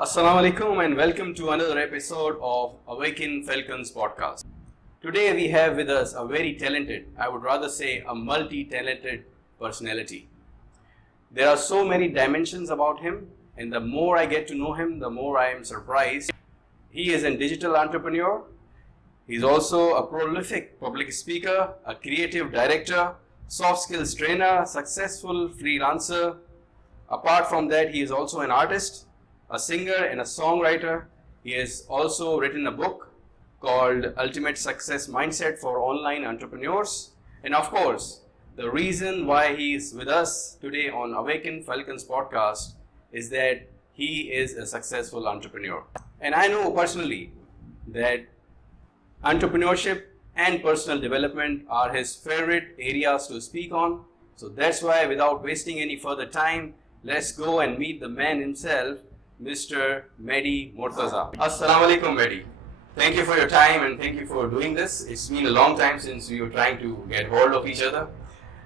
Assalamu alaikum and welcome to another episode of Awaken Falcons podcast. Today we have with us a very talented, I would rather say a multi-talented personality. There are so many dimensions about him, and the more I get to know him, the more I am surprised. He is a digital entrepreneur. He's also a prolific public speaker, a creative director, soft skills trainer, successful freelancer. Apart from that, he is also an artist, a singer and a songwriter. He has also written a book called Ultimate Success Mindset for Online Entrepreneurs. And of course, the reason why he is with us today on Awaken Falcons podcast is that he is a successful entrepreneur. And I know personally that entrepreneurship and personal development are his favorite areas to speak on. So that's why, without wasting any further time, let's go and meet the man himself, Mr. Mehdi Murtaza. Assalamu alaikum, Mehdi. Thank you for your time and thank you for doing this. It's been a long time since we were trying to get hold of each other.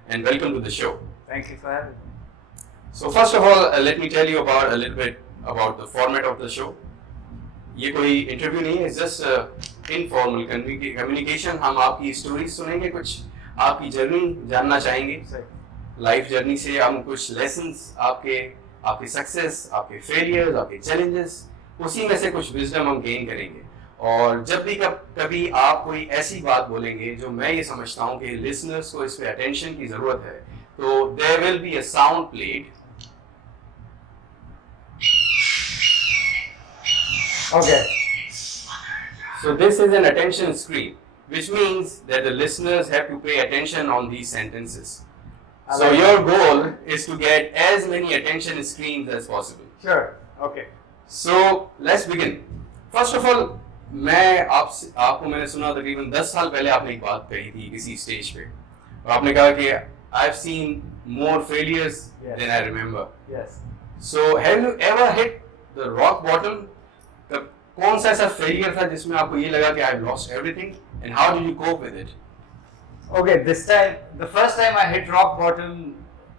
And welcome to the show. Thank you for having me. So first of all, let me tell you about a little bit about the format of the show. ये कोई इंटरव्यू नहीं है, just informal communication. हम आपकी स्टोरी सुनेंगे, कुछ आपकी जर्नी जानना चाहेंगे. लाइफ जर्नी से हम कुछ लेसन्स आपके सक्सेस, आपके फेलियर्स, आपके चैलेंजेस, उसी में से कुछ विजडम हम गेन करेंगे. और जब भी कभी आप कोई ऐसी बात बोलेंगे जो मैं ये समझता हूँ कि लिसनर्स को इस पे अटेंशन की जरूरत है, तो there will be a sound played. Okay. So this is an attention screen, which means that the listeners have to pay attention on these sentences. So your goal is to get as many attention screens as possible. Sure. Okay. So let's begin. First of all, आपको मैंने सुना तकरीबन 10 साल पहले आपने एक बात कही थी किसी स्टेज पे, और आपने कहा कि I've seen more failures than I remember. Yes. So have you ever hit the rock bottom? कौन सा ऐसा फेलियर था जिसमें आपको ये लगा कि I've lost everything, and how did you cope with it? Okay, this time, the first time I hit rock bottom,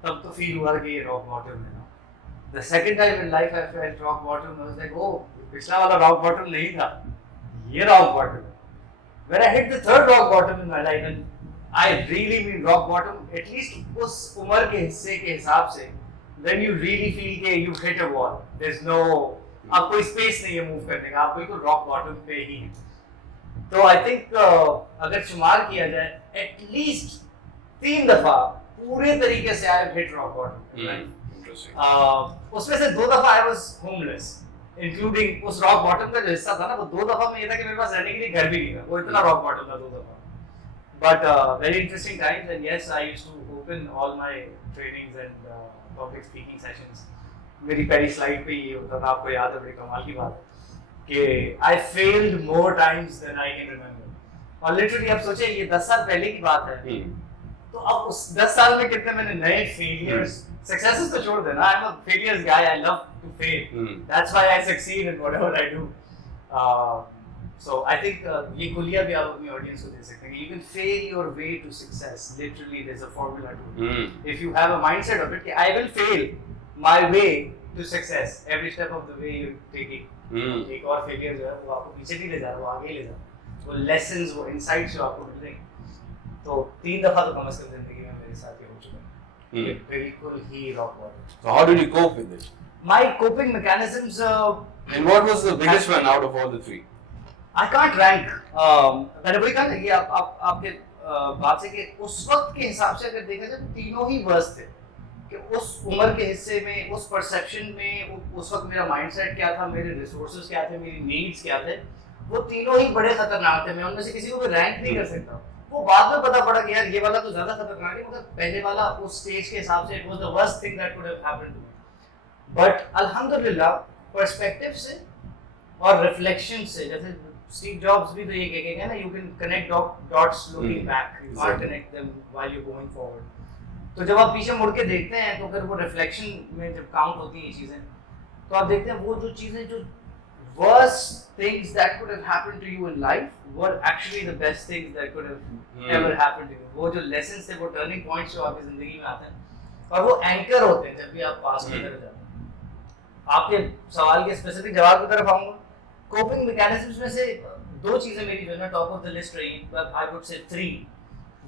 तब तो feel हुआ कि ये rock bottom है ना. The second time in life I felt rock bottom, I was like, oh, पिछला वाला rock bottom नहीं था, ये rock bottom. When I hit the third rock bottom in my life, and I really mean rock bottom, at least उस उम्र के हिस्से के हिसाब से, then you really feel कि you hit a wall. There's no, अब कोई स्पेस नहीं है मूव करने का, आप बिल्कुल रॉक बॉटम पे ही हैं. तो आई थिंक अगर शुमार किया जाए एटलीस्ट 3 दफा पूरे तरीके से आई हिट रॉक बॉटम. उसमें से 2 दफा आई वाज होमलेस, इंक्लूडिंग उस रॉक बॉटम का जो हिस्सा था ना, वो 2 दफा में ये था कि मेरे पास रहने के लिए घर भी नहीं था. वो इतना रॉक बॉटम था 2 दफा. But very interesting times, and yes I used to open all my trainings and public speaking sessions. मेरी पहली स्लाइड पे ये होता था, आपको याद है, बड़ी कमाल की बात कि I failed more times than I can remember. और लिटरली आप सोचिए ये 10 साल पहले की बात है, तो अब उस 10 साल में कितने मैंने नए फेलियर्स, सक्सेसेस तो छोड़ देना, I am a failures guy, I love to fail, that's why I succeed in whatever I do. So I think ये कुलिया भी आप अपनी ऑडियंस को दे सकते हैं. You can fail your way to success. Literally there is a formula to it. If you have a mindset of it कि I will fail my way to success, every step of the way you take it. एक और फेलियर जो है वो आपको पीछे नहीं ले जा रहा, वो आगे ले जा रहा. वो लेसन्स, वो इनसाइट्स जो आपको मिल रहे हैं, तो 3 दफा तो कम से कम जिंदगी में मेरे साथ ये हो चुका है. बिल्कुल ही rock bottom. So how did you cope with it? My coping mechanisms, and what was the biggest one out of all the 3? I can't rank. मैंने वही कहा ना कि आपके बात से कि उस वक्त के हिसाब से अगर देखा जाए तो तीनों ही वर्स्ट थे. कि उस उम्र के हिस्से में, उस परसेप्शन में, उस वक्त मेरा माइंडसेट क्या था, मेरे रिसोर्सेज क्या थे, मेरी नीड्स क्या थे, वो तीनों ही बड़े खतरनाक थे. मैं उनमें से किसी को भी रैंक नहीं कर सकता. वो बाद में पता पड़ा कि यार ये वाला तो ज्यादा खतरनाक है, मगर पहले वाला उस स्टेज के हिसाब से it was the worst thing that could have happened to me. But अल्हम्दुलिल्लाह पर्सपेक्टिव से और रिफ्लेक्शन से, जैसे स्टीव जॉब्स भी तो ये कहते हैं ना, you can connect dots looking back, you can't connect them while you going forward. तो जब आप पीछे मुड़ के देखते हैं तो फिर वो रिफ्लेक्शन में जब काउंट होती हैं ये चीज़ें, तो आप देखते हैं वो जो चीज़ें जो worst things that could have happened to you in life were actually the best things that could have ever happened to you. वो जो lessons थे, वो turning points जो आपकी जिंदगी में आते हैं और वो anchor होते हैं जब भी आप पास में जाते हैं. आपके सवाल के स्पेसिफिक जवाब की तरफ आऊंगा। कोपिंग मैकेनिज्म्स में से दो चीजें मेरी जो है ना टॉप ऑफ द लिस्ट रही, I would say 3।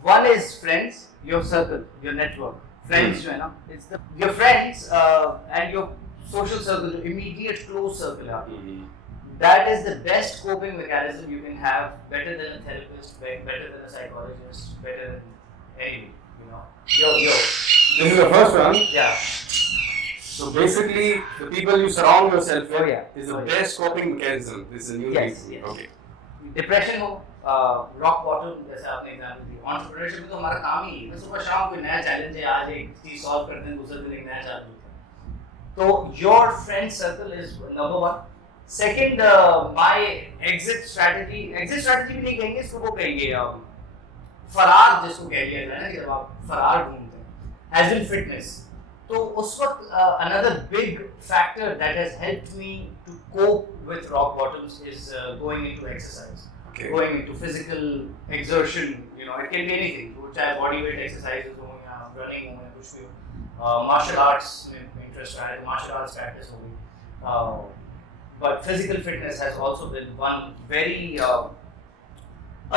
One is friends, your circle, your network. Friends जो है ना, it's your friends and your social circle, जो इमीडिएट क्लोज सर्कल है आपका। That is the best coping mechanism you can have, better than a therapist, better than a psychologist, better than anything, you know. Yo. This is the first one. Yeah. So basically, the people you surround yourself with is the Oh, yeah. best coping mechanism. This is a new Yes, thing. yes. Okay. Depression हो, rock bottom जैसे आपने एग्जाम्पल दिया, entrepreneurship में तो हमारा काम ही है, बस सुबह शाम कोई नया चैलेंज है, आज एक चीज सॉल्व करते हैं, दूसरे दिन एक नया चैलेंज होता है। तो your friend circle is number one. Second, my exit strategy भी नहीं कहेंगे, इसको वो कहेंगे फरार, जिसको कह लिया जाए ना कि जब आप फरार ढूंढते हैं, as in fitness। तो उस वक्त another big factor that has helped me to cope with rock bottoms is going into exercise, going into physical exertion, you know, it can be anything, चाहे body weight exercises हो या running हो या कुछ भी हो, martial arts में interest रहा है, martial arts practice हो गई, but physical fitness has also been one very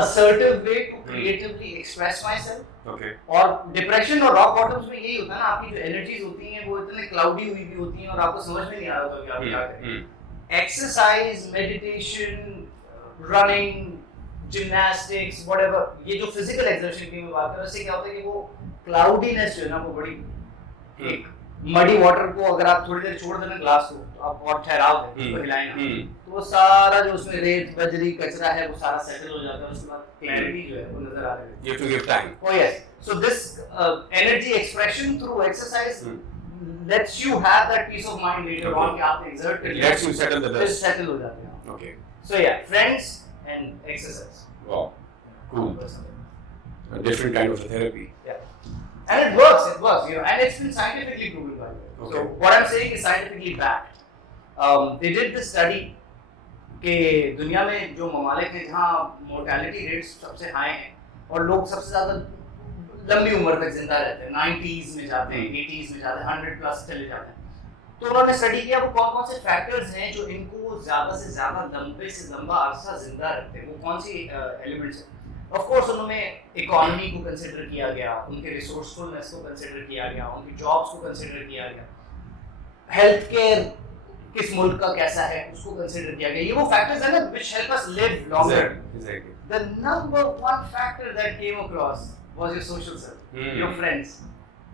assertive way to creatively express myself. Okay. और डिप्रेशन और रॉक बॉटम्स में यही होता है ना, आपकी जो एनर्जीज होती हैं वो इतने क्लाउडी हुई भी होती हैं और आपको समझ में नहीं आ रहा होता कि आप क्या करें। Exercise, meditation, running, gymnastics, whatever, ये जो फिजिकल एक्सरसाइज की मैं बात कर रहा हूं, इससे क्या होता है कि वो क्लाउडीनेस जो है ना वो बड़ी, एक मडी वाटर को अगर आप थोड़ी देर छोड़ देना ग्लास को, तो आप बहुत ठहराव है, उसको हिलाएं ना, तो वो सारा जो उसमें रेत, बजरी, कचरा है वो सारा सेटल हो जाता है, उसके बाद क्लैरिटी जो है वो नजर आ रही है। You have to give time. Oh yes. So this energy expression through exercise lets you have that peace of mind later on कि आपने exert कर It लिया, lets you settle the फिर dust. settle हो जाते हैं। Okay. So yeah, friends and exercise. Wow. Cool. A different kind of a therapy. Yeah. And it works, you know, and it's been scientifically proven by the way. Okay. So what I'm saying is scientifically backed. They did this study कि दुनिया में जो ममालिक हैं जहाँ mortality rates सबसे हाई हैं और लोग सबसे ज़्यादा लंबी उम्र तक जिंदा रहते हैं, 90s में जाते हैं, 80s में जाते हैं, 100+ चले जाते हैं, तो उन्होंने स्टडी किया वो कौन कौन से फैक्टर्स हैं जो इनको ज़्यादा से ज़्यादा लंबे से लंबा अरसा जिंदा रखते हैं, वो कौन सी एलिमेंट्स हैं। ऑफ कोर्स उन्होंने इकोनॉमी को कंसिडर किया गया, उनके रिसोर्सफुलनेस को कंसिडर किया गया, उनकी जॉब्स को कंसिडर किया गया, हेल्थ केयर किस मुल्क का कैसा है उसको कंसिडर किया गया, ये वो फैक्टर्स है ना which help us live longer. Exactly. The number one factor that came across was your social circle, your friends।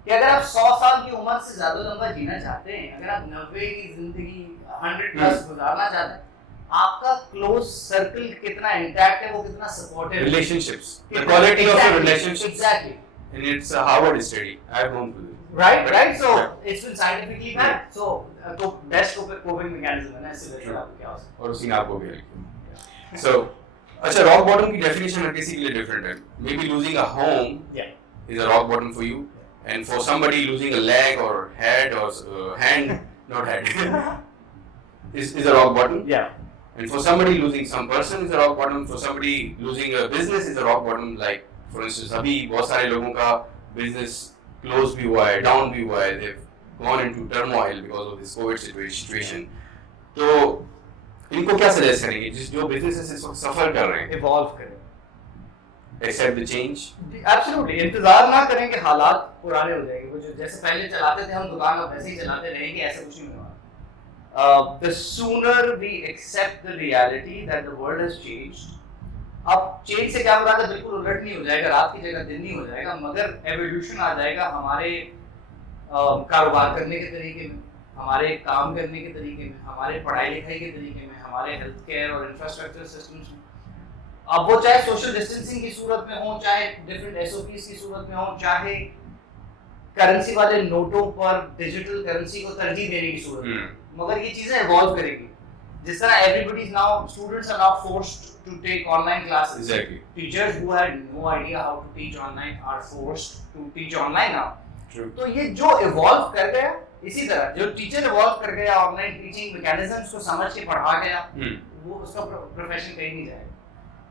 कि अगर आप 100 साल की उम्र से ज्यादा लंबा जीना चाहते हैं, अगर आप 90 की जिंदगी 100+ गुजारना चाहते हैं, आपका क्लोज सर्कल कितना इंटैक्ट है, वो कितना सपोर्टिव है, Relationships. The quality of your relationships. Exactly. And it's a Harvard study. I have gone through this. Right. So it's been scientifically backed. So तो best coping mechanism है ना, इससे बेहतर आपको क्या हो सकता है। और उसी ने आपको भी help किया। So, अच्छा, rock bottom की definition हर किसी के लिए different है. Maybe losing a home is a rock bottom for you, and for somebody losing a leg or head or hand, not head, is a rock bottom. Yeah. And for somebody losing some person is a rock bottom. For somebody losing a business is a rock bottom. Like for instance, अभी बहुत सारे लोगों का business close भी हुआ है, down भी हुआ है. They've gone into turmoil because of this COVID situation. तो इनको क्या suggest करेंगे जिस जो businesses इस वक्त suffer कर रहे हैं? Evolve करें। Accept the change. Absolutely. इंतजार ना करें कि हालात पुराने हो जाएंगे, वो जो जैसे पहले चलाते थे हम दुकान, अब वैसे ही चलाते रहेंगे, ऐसा कुछ नहीं होगा। The sooner we accept the reality that the world has changed, अब चेंज से क्या मुराद है, बिल्कुल उलट नहीं हो जाएगा, रात की जगह दिन नहीं हो जाएगा, मगर एवोल्यूशन आ जाएगा हमारे कारोबार करने के तरीके में, हमारे काम करने के तरीके में, हमारे पढ़ाई लिखाई के तरीके में, हमारे हेल्थ केयर और इंफ्रास्ट्रक्चर सिस्टम्स में। अब वो चाहे सोशल डिस्टेंसिंग की सूरत में हो, चाहे डिफरेंट एसओपीज की सूरत में हो, चाहे करेंसी वाले नोटों पर डिजिटल करेंसी को तरजीह देने की सूरत में, मगर ये चीजें इवॉल्व करेंगी। जिस तरह everybody is now, students are now forced to take online classes. Exactly. Teachers who had no idea how to teach online are forced to teach online now. True. तो ये जो evolve कर गया, इसी तरह जो टीचर evolve कर गया, ऑनलाइन टीचिंग मैकेनिज्म्स को समझ के पढ़ा गया, वो उसका प्रोफेशन कहीं नहीं जाएगा।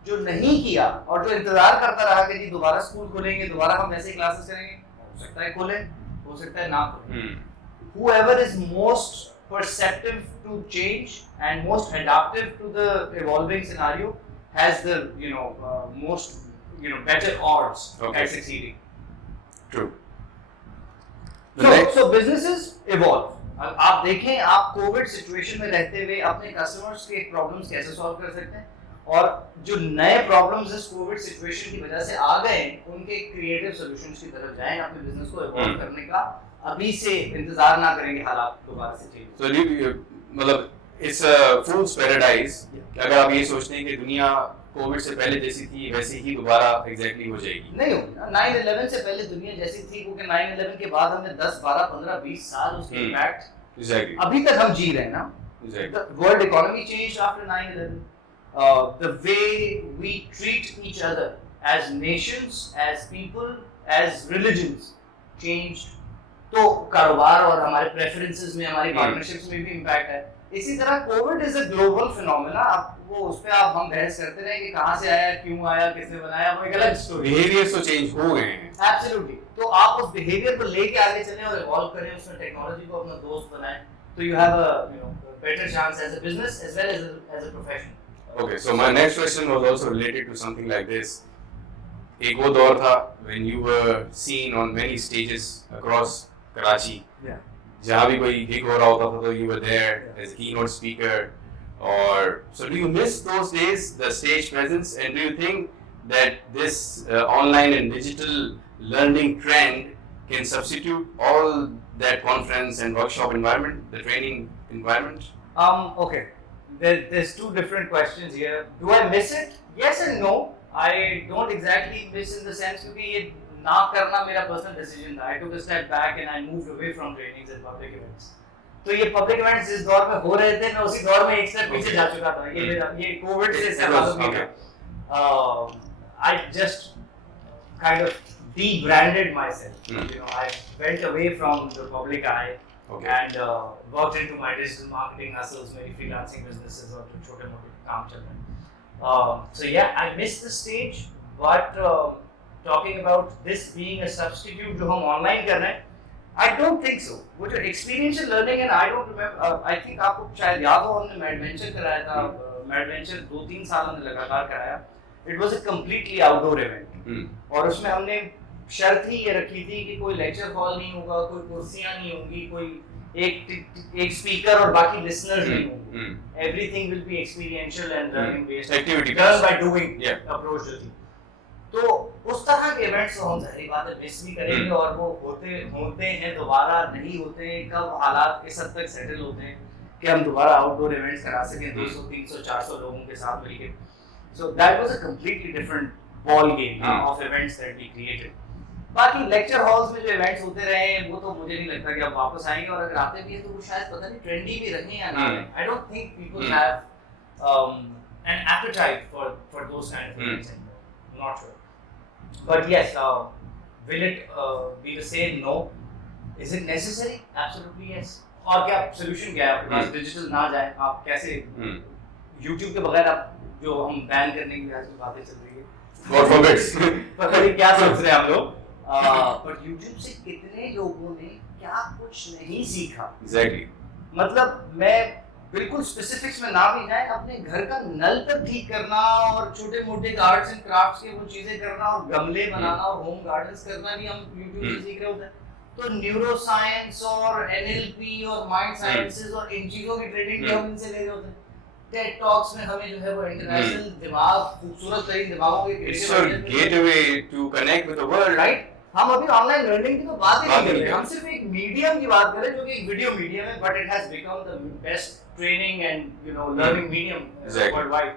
जो नहीं किया और जो इंतजार करता रहा कि जी दोबारा स्कूल खुलेंगे, दोबारा हम वैसे ही क्लासेस करेंगे, हो सकता है खोले, हो सकता है ना खोले। Whoever is most perceptive to change and most adaptive to the evolving scenario has the most better odds at succeeding. True. So businesses evolve. अब आप देखें आप कोविड सिचुएशन में रहते हुए अपने कस्टमर्स के प्रॉब्लम्स कैसे सॉल्व कर सकते हैं, और जो नए प्रॉब्लम्स इस कोविड सिचुएशन की वजह से आ गए उनके क्रिएटिव सॉल्यूशंस की तरफ जाएं, अपने बिजनेस को इवॉल्व करने का अभी से इंतजार ना करेंगे हालात दोबारा से चेंज। तो मतलब इट्स अ फूल्स पैराडाइज, अगर आप ये सोचते हैं कि दुनिया कोविड से पहले जैसी थी वैसी ही दोबारा एग्जैक्टली हो जाएगी। नहीं होगी। 9/11 से पहले दुनिया जैसी थी, क्योंकि 9/11 के बाद हमने 10, 12, 15, 20 साल उसके इम्पैक्ट अभी तक हम जी रहे हैं ना। The world economy changed after 9/11. The way we treat each other as nations, as people, as religions changed. तो कारोबार और हमारे प्रेफरेंसेस में, हमारी पार्टनरशिप्स में भी इम्पैक्ट है। इसी तरह Covid is a global phenomena. आप वो उस पे आप हम बहस करते रहे कि कहाँ से आया, क्यों आया, किसने बनाया, वो एक अलग स्टोरी। बिहेवियर्स तो चेंज हो गए हैं। एब्सोल्युटली। तो आप उस बिहेवियर को लेके आगे चलें और इवॉल्व करें, उसमें टेक्नोलॉजी को अपना दोस्त बनाएं, तो you have a better chance as a business as well as a profession. Okay, so my next question was also related to something like this. एक वो दौर था when you were seen on many stages across Karachi. Yeah. जहाँ भी कोई gig हो रहा होता था तो you were there as a keynote speaker. Or so do you miss those days, the stage presence, and do you think that this online and digital learning trend can substitute all that conference and workshop environment, the training environment? Okay. There's two different questions here. Do I miss it? Yes and no. I don't exactly miss in the sense क्योंकि ये ना करना मेरा personal decision था. I took a step back and I moved away from trainings and public events. तो ये public events जिस दौर में हो रहे थे मैं उसी दौर में एक स्टेप पीछे जा चुका था। ये कोविड से सहमत हो I just kind of de-branded myself. I went away from the public eye and worked into my digital marketing hustles, मेरी freelancing businesses और जो छोटे मोटे काम चल रहे हैं। So yeah, I missed the stage, but talking about this being a substitute जो हम online कर रहे हैं, I don't think so. वो जो experiential learning है, I don't remember. I think आपको शायद याद हो हमने Madventure कराया था। Madventure 2-3 साल हमने लगातार कराया। It was a completely outdoor event. और उसमें हमने शर्त ही ये रखी थी कि कोई लेक्चर हॉल नहीं होगा, कोई कुर्सियां नहीं होंगी, कोई एक स्पीकर और बाकी लिसनर्स नहीं होंगे। Everything will be experiential and learning based. Activity Learn by doing approach जो थी। तो उस तरह के इवेंट्स तो हम जाहिर बात है मिस भी करेंगे, और वो होते हैं दोबारा नहीं होते हैं। कब हालात किस हद तक सेटल होते हैं कि हम दोबारा आउटडोर इवेंट्स करा सकें 200, 300, 400 लोगों के साथ मिलके। So that was a completely different ball game of events that we created. बाकी लेक्चर हॉल्स में जो इवेंट्स होते रहे वो तो मुझे नहीं लगता कि अब वापस आएंगे, और अगर आते भी हैं तो वो शायद पता नहीं ट्रेंडी भी रखें या ना रखें। I don't think people have an appetite for those kind of events anymore. I'm not sure. But yes, will it be the same? No. Is it necessary? Absolutely yes. और क्या solution क्या है आपके पास? डिजिटल ना जाए आप कैसे YouTube के बगैर आप जो हम बैन करने की आज की बातें चल रही है, God forbids. पता नहीं क्या सोच रहे हैं हम लोग। But YouTube से कितने लोगों ने क्या कुछ नहीं सीखा। Exactly. मतलब मैं बिल्कुल स्पेसिफिक्स में ना भी जाए, अपने घर का नल तक ठीक करना और छोटे मोटे आर्ट्स एंड क्राफ्ट्स के वो चीजें करना और गमले बनाना और होम गार्डन्स करना भी हम YouTube से सीख रहे होते हैं। तो न्यूरो साइंस और NLP और माइंड साइंसेस और इन चीजों की ट्रेनिंग भी हम इनसे ले रहे होते हैं। टेड टॉक्स में हमें जो है वो इंटरनेशनल दिमाग, खूबसूरत तरीन दिमागों के It's your gateway to connect with the world, right? हम अभी ऑनलाइन लर्निंग की तो बात ही नहीं कर रहे, हम सिर्फ एक मीडियम की बात कर रहे हैं जो कि एक वीडियो मीडियम है, but it has become the best training and learning medium worldwide.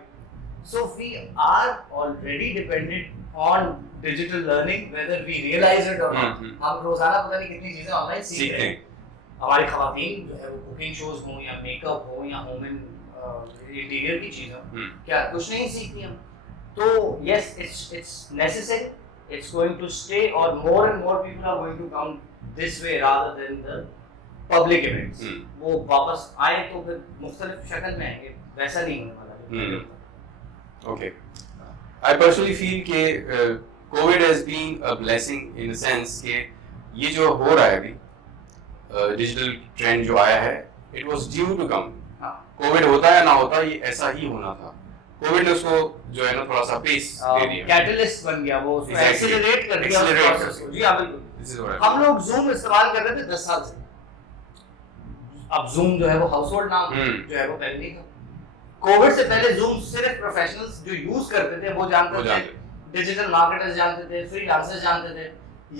So we are already dependent on digital learning, whether we realize it or not. हम रोजाना पता नहीं कितनी चीजें ऑनलाइन सीख रहे हैं। हमारी खवातीन जो है वो कुकिंग शोज हो या मेकअप हो या होम एंड इंटीरियर की चीजें, क्या कुछ नहीं सीखती हम। तो yes, it's necessary, it's going to stay, or more and more people are going to come this way rather than the public events. वो वापस आए तो फिर मुख्तलिफ शक्ल में आएंगे, वैसा नहीं होने वाला। Okay. I personally feel कि COVID has been a blessing in a sense कि ये जो हो रहा है अभी डिजिटल ट्रेंड जो आया है it was due to come. हाँ कोविड होता या ना होता ये ऐसा ही होना था. कोविड ने उसको जो है ना थोड़ा सा पेस दे दिया. कैटलिस्ट बन गया वो, उसको Exactly. एक्सीलरेट कर दिया उस Accelerate प्रोसेस को. जी हाँ बिल्कुल. This is what I हम लोग जूम इस्तेमाल कर रहे थे 10 साल से. अब जूम जो है वो हाउसहोल्ड नाम जो है वो पहले नहीं था. कोविड से पहले जूम सिर्फ प्रोफेशनल्स जो यूज करते थे वो जानते थे, डिजिटल मार्केटर्स जानते थे, फ्रीलांसर्स जानते थे,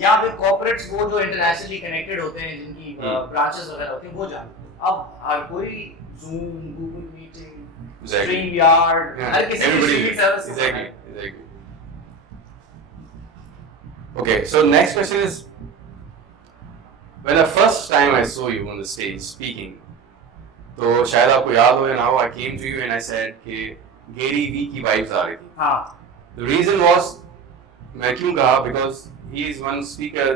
या फिर कॉर्पोरेट्स वो जो इंटरनेशनली कनेक्टेड होते हैं जिनकी ब्रांचेस वगैरह होती हैं वो जानते थे. अब हर कोई जूम, गूगल मीटिंग, StreamYard, हर किसी की streaming service. Exactly. Okay, so next question is, when the first time I saw you on the stage speaking, तो शायद आपको याद हो या ना हो, I came to you and I said कि Gary V की vibes आ रही थी. हाँ. The reason was, मैं क्यों कहा, because he is one speaker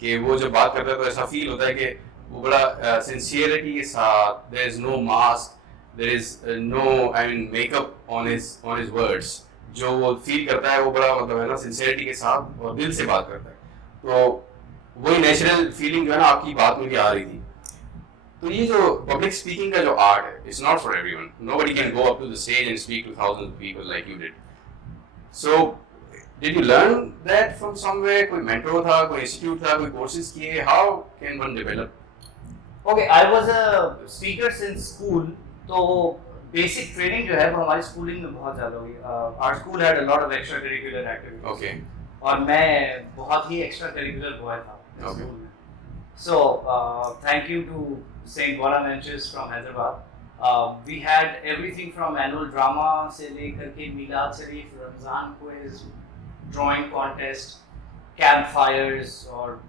कि वो जब बात करता है तो ऐसा फील होता है कि वो बड़ा sincerity के साथ, there is no mask, there is no makeup on his words. जो वो फील करता है वो बड़ा मतलब है ना sincerity के साथ और दिल से बात करता है. तो वही नेचुरल फीलिंग जो है ना आपकी बात में भी आ रही थी. तो ये जो पब्लिक स्पीकिंग का जो आर्ट है, it's not for everyone. Nobody can go up to the stage and speak to thousands of people like you did. So did you learn that from somewhere? कोई mentor था, कोई institute था, कोई courses किए? How can one develop? Okay, I was a speaker since school. तो basic training जो है वो हमारी स्कूलिंग में बहुत ज़्यादा हुई. Our school had a lot of extra curricular activities. Okay. और मैं बहुत ही extra curricular boy था Okay. स्कूल में. So thank you to Saint Bonaventure's from Hyderabad. We had everything from annual drama से लेकर के मिलाद शरीफ, Ramzan quiz, drawing contest, campfires और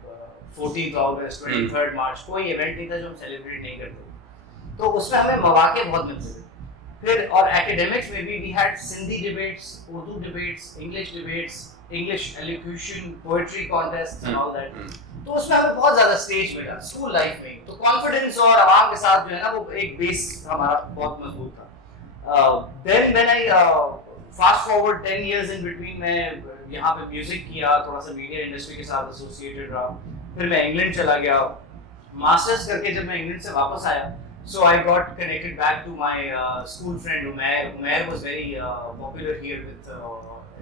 14th August, 23rd March कोई इवेंट नहीं था जो हम सेलिब्रेट नहीं करते. तो उसमें हमें मौके बहुत मिलते थे. फिर और एकेडमिक्स में भी we had सिंधी डिबेट्स, Urdu debates, English debates, English elocution, poetry contest and all that. तो उसमें हमें बहुत ज़्यादा स्टेज मिला स्कूल लाइफ में. तो कॉन्फिडेंस और आवाम के साथ जो है ना वो एक बेस हमारा बहुत मजबूत था. Then when I fast forward 10 years in between, मैं यहाँ पे म्यूजिक किया, थोड़ा सा मीडिया इंडस्ट्री के साथ एसोसिएटेड रहा. फिर मैं इंग्लैंड चला गया, मास्टर्स करके जब मैं इंग्लैंड से वापस आया, so I got connected back to my school friend Umair. Umair was very popular here with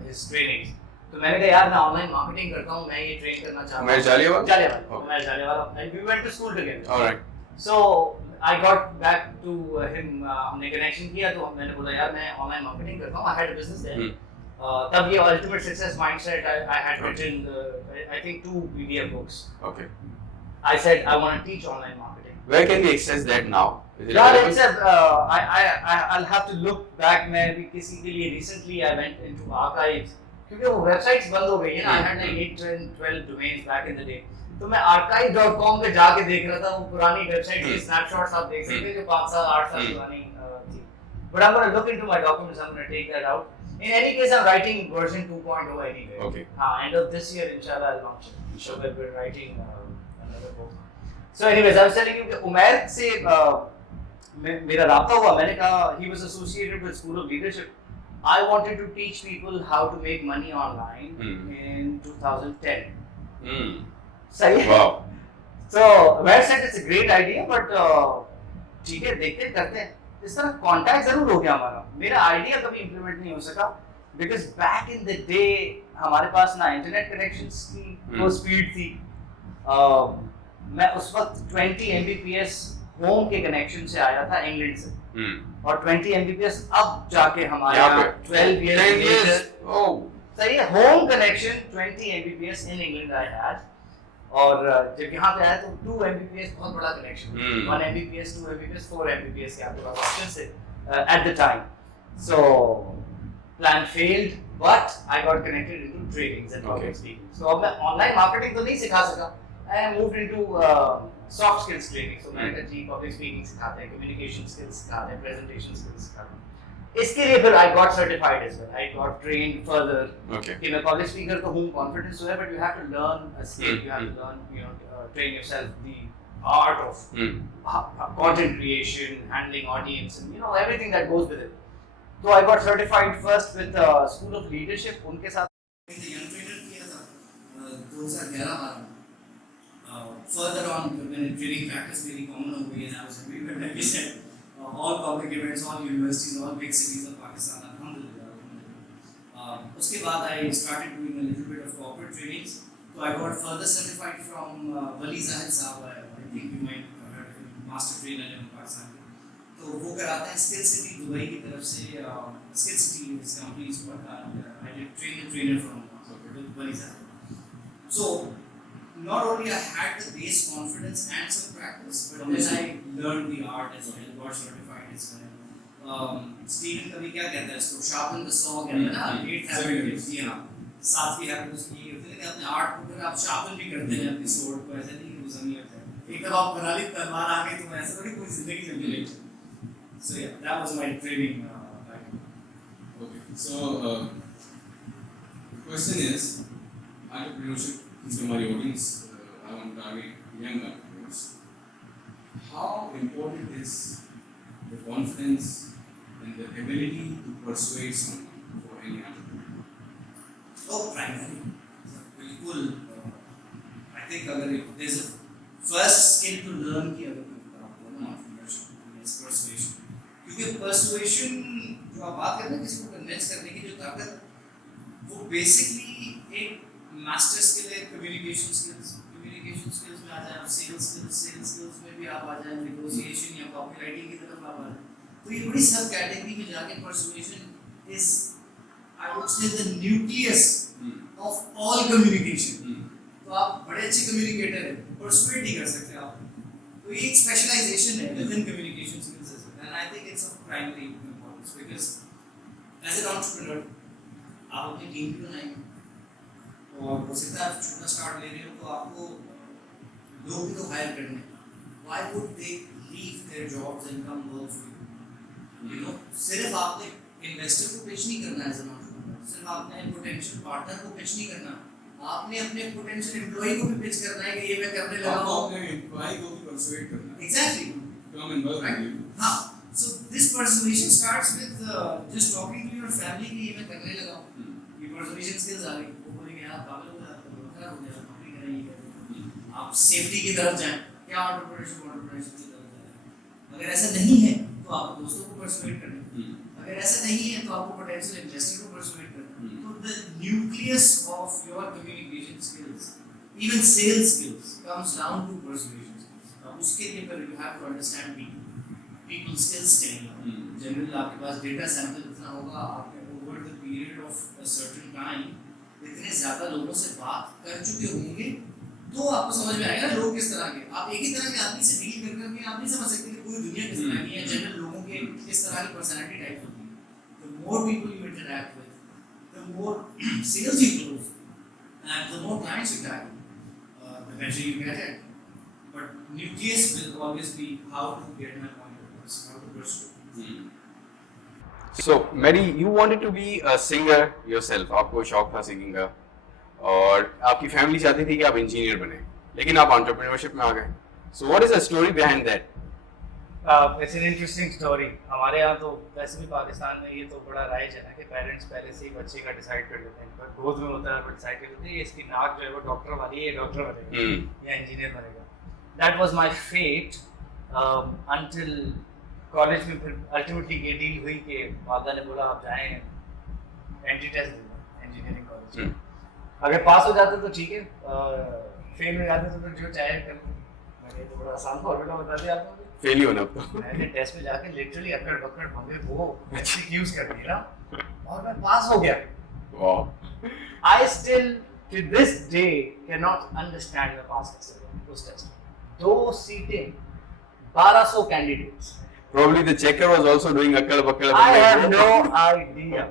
his trainings. तो मैंने कहा यार मैं ऑनलाइन मार्केटिंग करता हूँ, मैं ये ट्रेन करना चाहता हूँ. उमैर जालियावाला. उमैर Jallianwala. And we went to school together. All right. So I got back to him. हमने कनेक्शन किया तो मैंने बोला यार मैं ऑनलाइन मार्केटिंग करता हूँ. I had a business there. तब ये Ultimate Success Mindset I had written I think 2 PDF books. Okay. I said I want to teach online marketing. Where can we access that now? Is it Yeah, available? it's I'll have to look back. मैं भी किसी के लिए recently I went into archives क्योंकि वो websites बंद हो गई है ना. I had like 8-12 domains back in the day. तो मैं archive.com पे जाके देख रहा था वो पुरानी websites के snapshots आप देख सकते हैं जो 5 साल 8 साल पुरानी थी. But I'm going to look into my documents. I'm going to take that out. In any case, I'm writing version 2.0 anyway. Okay. End of this year, inshallah, I'll launch it. So we're writing another book. So anyways, I was telling you कि उमैर से मेरा राब्ता हुआ. मैंने कहा he was associated with School of Leadership. I wanted to teach people how to make money online in 2010. सही है. Wow. So Umair said it's a great idea, but ठीक है देखते करते हैं. इस तरह कॉन्टैक्ट जरूर हो गया हमारा. मेरा आइडिया कभी इम्प्लीमेंट नहीं हो सका because back in the day हमारे पास ना इंटरनेट कनेक्शंस की वो स्पीड थी. मैं उस वक्त 20 Mbps होम के कनेक्शन से आया था इंग्लैंड से. और 20 Mbps अब जाके हमारे यहाँ 12 years सही है home connection 20 Mbps in England I had. और जब यहाँ पे आया तो 2 Mbps बहुत बड़ा कनेक्शन. 1 Mbps, 2 Mbps, 4 Mbps के आपके पास ऑप्शन से at the time. So plan failed, but I got connected into trainings and public speaking. So अब मैं online marketing तो नहीं सिखा सका. I moved into soft skills training. So मैंने कहा जी public speaking सिखाते हैं, communication skills सिखाते हैं, presentation skills सिखाते हैं. इसके लिए फिर I got certified as well. I got trained further. Okay. कि मैं public speaker तो हूँ, confidence तो है, but you have to learn a skill. You have to learn, train yourself the art of content creation, handling audience, and everything that goes with it. So I got certified first with School of Leadership. उनके साथ young trainer किया था 2011 में. further on, when training practice very common हो गई है, I was everywhere, like we said, all public events, all universities, all big cities of Pakistan, alhamdulillah. उसके बाद I started doing a little bit of corporate trainings. So I got further certified from Wali Zahid Saab. I think you might have heard of him, master trainer in Pakistan. तो वो कराते हैं skill city Dubai की तरफ से. Skill city is companies I did train the trainer from Wali Zahid. So not only I had the base confidence and some practice, but then I learned the art as well, got certified as well. Stephen कभी क्या कहता है इसको, sharpen the saw कहते हैं ना, 8 habits. जी हाँ, 7 habits की होती है कि अपने आर्ट को फिर आप sharpen भी करते हैं अपनी sword को, ऐसे नहीं कि गुजर नहीं होता है. एक बार आप बना ली तलवार आ गई तो ऐसा थोड़ी पूरी जिंदगी चलती रहेगी. So yeah, that was my training. Okay, so the question is, entrepreneurship. To my audience, I want to target young entrepreneurs. How important is the confidence and the ability to persuade someone for any entrepreneur? Oh, primary. बिल्कुल. I think अगर there's a first skill to learn कि अगर आपको ना entrepreneurship is persuasion. क्योंकि persuasion जो आप बात करते हैं किसी को convince करने की जो ताकत, वो basically एक मास्टर स्किल है. कम्युनिकेशन स्किल्स में आ जाए आप, सेल्स स्किल्स में भी आप आ जाए, नेगोशिएशन या कॉपीराइटिंग की तरफ आप आ जाए, तो ये बड़ी सब कैटेगरी में जाके persuasion is I would say the nucleus of all communication. तो आप बड़े अच्छे कम्युनिकेटर हैं, परसुएट नहीं कर सकते आप, तो ये एक स्पेशलाइजेशन है within communication skills and I think it's of primary importance because as an entrepreneur आप अपनी टीम भी बनाएंगे और हो सकता है आप छोटा स्टार्ट ले रहे हो तो आपको लोग भी तो हायर करने. Why would they leave their jobs and come work for you? You know, सिर्फ आपने इन्वेस्टर को पिच नहीं करना है एज एन एंटरप्रेन्योर, सिर्फ आपने पोटेंशियल पार्टनर को पिच नहीं करना, आपने अपने पोटेंशियल एम्प्लॉय को भी पिच करना है कि ये मैं करने लगा हूं. आपको अपने एम्प्लॉय को भी persuade करना है. Exactly. Come and work with you. हाँ. So this persuasion starts with just talking to your family कि ये मैं करने लगा हूं. ये persuasion skills आ गई. आप सेफ्टी की तरफ जाएं, क्या एंटरप्रेन्योरशिप की तरफ जाएं. अगर ऐसा नहीं है तो आप दोस्तों को परसुएट करें, अगर ऐसा नहीं है तो आपको पोटेंशियल इन्वेस्टर को परसुएट करें. तो the nucleus of your communication skills, even sales skills, comes down to persuasion skills. अब उसके लिए फिर you have to understand people skills चाहिए. जनरल आपके पास डेटा सैंपल इतना होगा, आपने over the period of a certain time इतने ज़्यादा लोगों से बात कर चुके होंगे तो आपको समझ में आएगा लोग किस तरह के. आप एक ही तरह के आदमी से डील कर करके आप नहीं समझ सकते कि पूरी दुनिया किस तरह की है. जनरल लोगों के किस तरह की पर्सनालिटी टाइप होती है. The more people you interact with, the more sales you close and the more clients you tackle, the better you get it. But nucleus will always be how to get my point across, how to persuade. So, Mary, you wanted to be a singer yourself. आपको शौक था सिंगिंग का और आपकी फैमिली चाहती थी कि आप इंजीनियर बने, लेकिन आप एंटरप्रेन्योरशिप में आ गए. So, what is the story behind that? It's an interesting story. हमारे यहाँ तो वैसे भी पाकिस्तान में ये तो बड़ा राइज है ना कि पेरेंट्स पहले से ही बच्चे का डिसाइड कर लेते हैं. पर गोद में होता है वो डिसाइड कर लेते हैं इसकी नाक जो है वो डॉक्टर वाली है, डॉक्टर बनेगा या इंजीनियर बनेगा. That was my fate until college में. फिर अल्टीमेटली ये डील हुई कि वादा ने बोला आप जाएं एंट्री टेस्ट देना इंजीनियरिंग कॉलेज. अगर पास हो जाते तो ठीक है, फेल हो जाते तो फिर जो चाहे कर लो. मैंने तो बड़ा आसान फॉर्मूला बता दिया आपको. फेल ही होना आपको. मैंने टेस्ट में जाके लिटरली अकड़ बकड़ भंगे वो एक्सक्यूज कर दिया और मैं पास हो गया. वाह. I still to this day can not understand मैं पास कैसे हुआ उस टेस्ट में. 2 सीटें, 1200 candidates. Probably the checker was also doing akkad bakkad. I have no idea.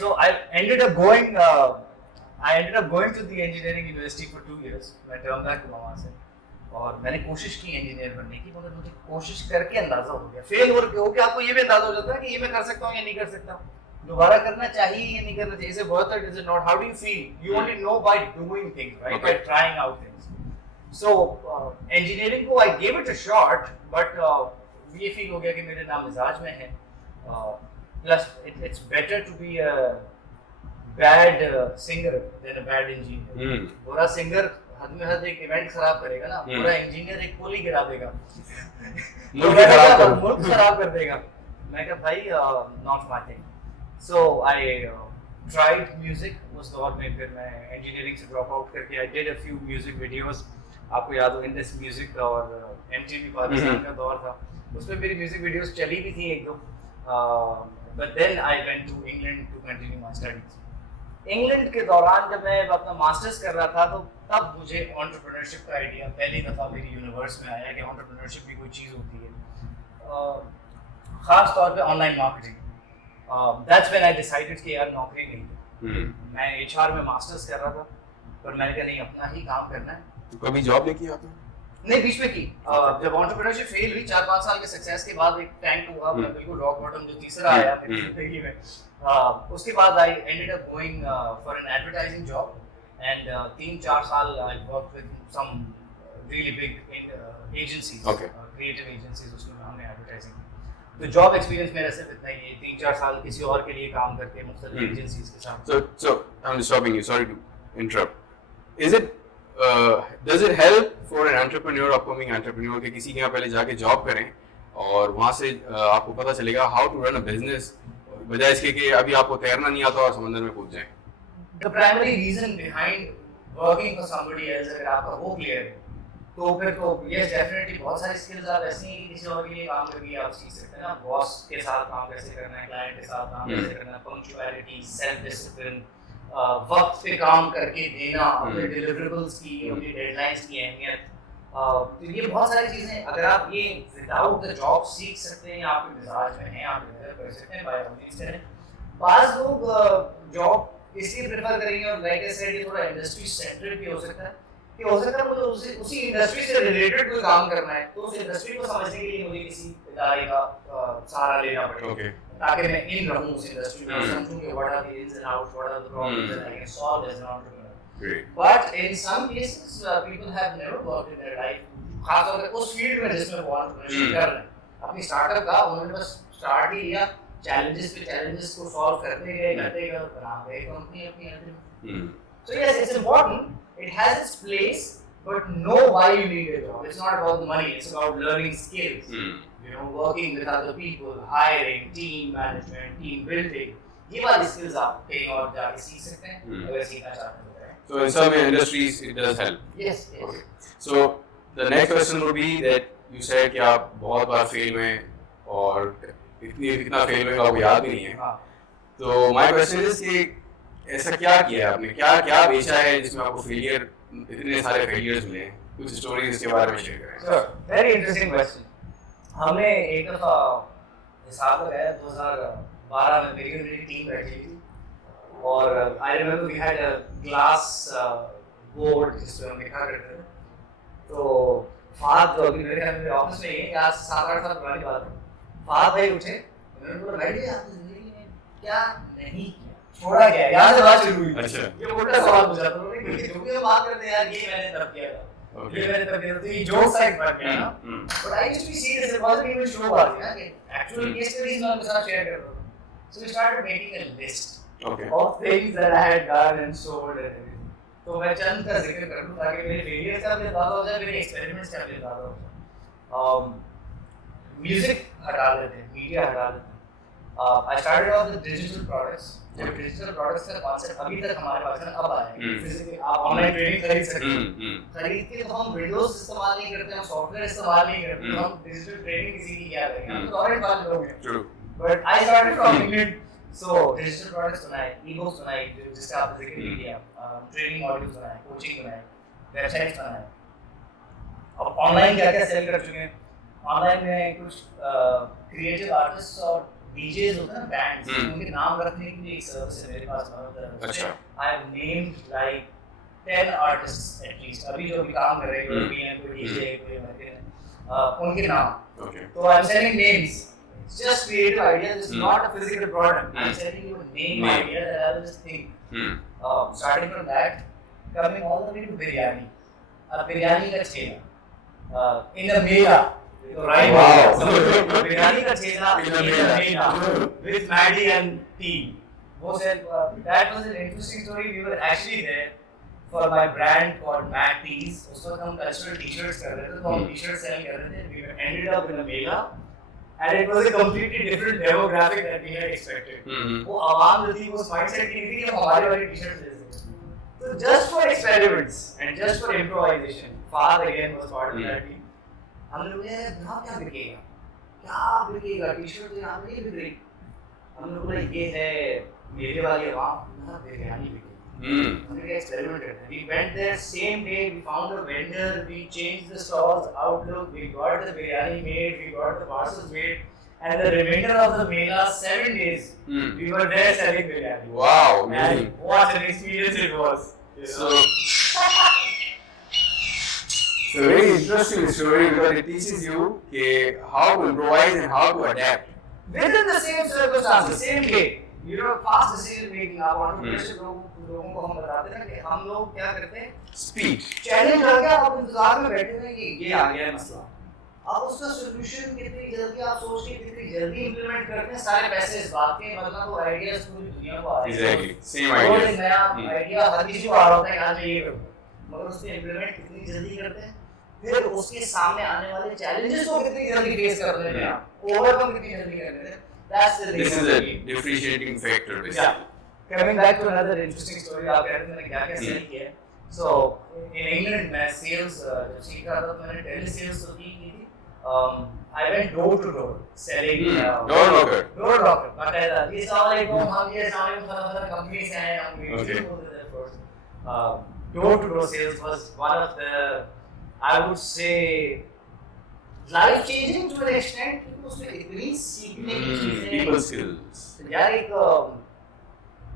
So I ended up going to the engineering university for 2 years. मैं term back हुआ वहाँ से और मैंने कोशिश की इंजीनियर बनने की, मगर मुझे कोशिश करके अंदाजा हो गया. फेल हो के आपको ये भी अंदाजा हो जाता है कि ये मैं कर सकता हूँ या नहीं कर सकता हूँ, दोबारा करना चाहिए या नहीं करना चाहिए. इसे बहुत is it not, how do you feel? You only know by doing things, right, by trying out things. So engineering को I gave it a shot, but ये फील हो गया कि मेरे नाम मिजाज में है. Plus it's better to be a bad singer than a bad engineer. बुरा सिंगर हद में हद एक इवेंट खराब करेगा ना, पूरा इंजीनियर एक पुल ही गिरा देगा, मुल्क खराब कर देगा। मैं कहा भाई not my thing. So I tried music. उस दौर में फिर मैं इंजीनियरिंग से ड्रॉप आउट करके I did a few music videos. आपको याद हो इंडस म्यूजिक और एमटीवी पाकिस्तान का दौर था, उसमें मेरी म्यूजिक वीडियोस चली भी थी एक दो। But then I went to England to continue my studies. England के दौरान जब मैं अपना मास्टर्स कर रहा था, तो तब मुझे एंटरप्रेन्योरशिप का आइडिया पहली दफ़ा मेरी यूनिवर्स में आया कि एंटरप्रेन्योरशिप भी कोई चीज़ होती है, ख़ास तौर पे online marketing. That's when I decided कि यार नौकरी नहीं। मैं एचआर में मास्टर्स कर रहा था, पर मैंने कहा नहीं, अपना ही काम करना है। तो कभी जॉब नहीं की आपने? नहीं, बीच में की। जब एंटरप्रेन्योरशिप फेल हुई 4-5 साल के सक्सेस के बाद एक टैंक हुआ, मैं बिल्कुल रॉक बॉटम जो तीसरा आया मेरी जिंदगी में। उसके बाद I ended up going for an advertising job and 3-4 साल I worked with some really big agencies, creative agencies, उसमें हमने एडवर्टाइजिंग। तो जॉब एक्सपीरियंस मेरा सिर्फ इतना ही है, 3-4 साल किसी और के लिए काम करके मुख्तलिफ एजेंसीज के साथ। So I'm stopping you. Sorry to interrupt. Does it help for an entrepreneur, upcoming entrepreneur, कि किसी के यहाँ पहले जाके जॉब करें और वहाँ से आपको पता चलेगा how to run a business, बजाय इसके कि अभी आपको तैरना नहीं आता और समंदर में कूद जाएं? The primary reason behind working for somebody else, अगर आपका वो क्लियर है, तो फिर तो yes definitely बहुत सारी skills आप ऐसे ही किसी और के लिए काम करके आप सीख सकते हैं ना। बॉस के साथ काम कैसे करना है, क्लाइंट के साथ काम कैसे करना है, पंक्चुअलिटी, सेल्फ डिसिप्लिन, वक्त पे काम करके देना, अपने डिलिवरेबल्स की, अपनी डेडलाइंस की अहमियत, तो ये बहुत सारी चीजें अगर आप ये विदाउट द जॉब सीख सकते हैं, आपके मिजाज में हैं, आप डेवलप कर सकते हैं, बाय ऑल मींस करें। बाज़ लोग जॉब इसलिए प्रेफर करेंगे, और लाइक आई सेड ये थोड़ा इंडस्ट्री सेंट्रिक भी हो सकता है, कि हो सकता है मुझे उसी इंडस्ट्री से रिलेटेड कोई काम करना है, तो उस इंडस्ट्री को समझने के लिए मुझे किसी इदारे का सहारा लेना पड़ेगा, ताकि मैं इन रहूं उस इंडस्ट्री में, समझूं कि what are the ins and outs, what are the problems that I can solve as an entrepreneur. But in some cases people have never worked in their life, खासतौर पर उस फील्ड में जिसमें वो एंटरप्रेन्योरशिप कर रहे हैं। अपनी स्टार्टअप का उन्होंने बस स्टार्ट ही लिया, चैलेंजेस पे चैलेंजेस को सॉल्व करते गए, बना गए कंपनी अपनी। So yes, it's important. It has its place, but know why you need a job. It's not about the money. It's about learning skills. You know, working with other people, hiring, team management, team building. ये वाली skills आप कहीं और जाके सीख सकते हैं अगर सीखना चाहते हैं। So in some industries it does help. Yes, yes. Okay. So the next question would be that you said कि आप बहुत बार फेल हुए और इतना फेल हुए आपको याद भी नहीं है। तो my question is कि ऐसा क्या किया आपने, क्या बेचा है जिसमें आपको फेलियर, इतने सारे फेलियर्स मिले? कुछ स्टोरीज इसके बारे में शेयर करें। Sure, very interesting question. हमने एक दफ़ा हिसाब लगाया 2012 में, मेरी टीम बैठी थी, और I remember we had a glass board जिसमें हम लिखा करते थे। तो फाद अभी मेरे ख्याल में ऑफिस में ही आज 7-8 साल पुरानी बात है, फाद भाई उठे, उन्होंने बोला भाई आपने जिंदगी में क्या नहीं किया, छोड़ा क्या, यहाँ से बात शुरू हुई। अच्छा, ये उल्टा सवाल पूछा तो उन्होंने, जो भी हम बात करते हैं यार ये मैंने तब किया था, ये मैंने तब किया था, तो ये जोक साइड पर किया ना। But I used to see this, it wasn't even show बात ना, कि एक्चुअल केस स्टडीज मैं उनके साथ शेयर कर रहा हूं। So we started making a list of things that I had done and sold and everything. तो मैं चंद का जिक्र कर दूं ताकि मेरे फेलियर्स का भी अंदाजा हो जाए, मेरे एक्सपेरिमेंट्स का भी अंदाजा हो जाए। म्यूजिक हटा देते, मीडिया हटा देते। I started off the digital products. जब डिजिटल प्रोडक्ट्स का कॉन्सेप्ट अभी तक हमारे पास है, अब आया है, फिजिकली आप ऑनलाइन ट्रेडिंग खरीद सकते हैं। खरीद के तो हम विंडोज इस्तेमाल नहीं करते, हम सॉफ्टवेयर इस्तेमाल नहीं करते, हम डिजिटल ट्रेडिंग किसी की क्या करेंगे, हम तो टॉरेंट वाले लोग हैं। But I started from England, so digital products बनाए, ई-बुक्स बनाए, जिसका आपने जिक्र भी किया, ट्रेनिंग मॉड्यूल्स बनाए, कोचिंग बनाए, वेबसाइट्स बनाए। अब ऑनलाइन क्या-क्या सेल कर चुके हैं। ऑनलाइन में कुछ क्रिएटिव आर्टिस्ट और डीजेस होते हैं ना, बैंड्स, उनके नाम रखने के लिए एक सर्विस है मेरे पास। अच्छा, I have named like 10 artists at least, अभी जो भी काम कर रहे हैं, कोई है, कोई डीजे, कोई अमेरिकन, उनके नाम। तो I am selling names, it's just creative ideas, it's not a physical product. I'm selling you a name idea that I will just think. Starting from that, coming all the way to biryani. Biryani का ठेला in a mela. Right? Wow. Biryani का ठेला in a mela with Maddie and team. वो said that was an interesting story. We were actually there for my brand called Mac Tees. उस वक्त हम cultural t-shirts कर रहे थे, तो हम t-shirts sell कर रहे थे. We ended up in a mela, and it was a completely different demographic that we had expected. वो आवाम जो थी वो उस mindset की थी कि हम हमारे वाली t-shirts ले सकते. So just for experiments and just for improvisation, Fahad again was part of that team. हम लोग ने यहाँ क्या बिकेगा t-shirt तो यहाँ नहीं बिक रही. हम लोग बोले ये है मेरे वाली आवाम यहाँ बिरयानी बिकेगी. We experimented. We went there same day. We found a vendor. We changed the stall's outlook. We got the biryani made. We got the parcels made. And the remainder of the mela, 7 days, we were there selling biryani. Wow, And amazing. what an experience it was. So, very interesting story because it teaches you how to improvise and how to adapt. Within the same circumstances, same day, you know, fast decision making. आप entrepreneurship लोगों को हम बताते हैं कि हम लोग क्या करते हैं, Speed. चैलेंज आ गया, आप इंतजार में बैठे हुए कि ये आ गया है मसला, अब उसका सोल्यूशन कितनी जल्दी आप सोच के कितनी जल्दी इंप्लीमेंट करते हैं. सारे पैसे इस बात के मतलब वो आइडियाज पूरी दुनिया को आ रहे हैं. Exactly. Same रोज idea. एक नया आइडिया हर किसी को आ रहा होता है कि आज मैं ये करूँगा, मगर उसको इंप्लीमेंट कितनी जल्दी करते हैं, फिर उसके सामने आने वाले चैलेंजेस को कितनी जल्दी फेस कर लेते हैं, ओवरकम कितनी जल्दी कर लेते हैं. That's the This is a differentiating factor, basically. Yeah. Coming back to another interesting story, आप कह रहे थे मैंने क्या क्या सेल किया है. So in England मैं sales जब सीख रहा था तो मैंने tele sales तो की थी. I went door to door selling. Door knocker. Door knocker. बताया था ये अस्सलामुअलैकुम, हम ये अस्सलामुअलैकुम कंपनी से हैं, हम Okay. door to door sales was one of the, I would say, life changing to an extent क्योंकि उसमें इतनी सीखने की चीजें. People skills. यार एक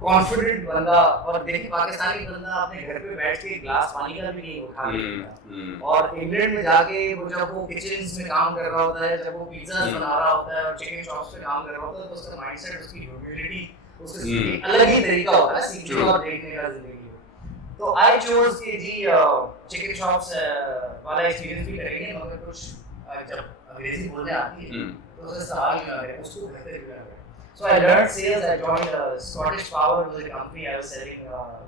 कॉन्फिडेंट बंदा, और देखिए पाकिस्तानी बंदा अपने घर पे बैठ के ग्लास पानी का भी नहीं उठा सकता, और इंग्लैंड में जाके वो जब वो किचन्स में काम कर रहा होता है, जब वो पिज्जा बना रहा होता है और चिकन शॉप्स पे काम कर रहा होता है, तो उसका माइंडसेट, उसकी ह्यूमिलिटी, उसका अलग ही तरीका होता है सीखने और देखने का जिंदगी में. तो आई चोज कि जी चिकन शॉप्स वाला एक्सपीरियंस भी करेंगे, मगर कुछ जब अंग्रेजी बोलने आती है तो उससे सवाल नहीं आ रहे, उसको घर पे भी. So I learned sales. I joined Scottish Power, was a company. I was selling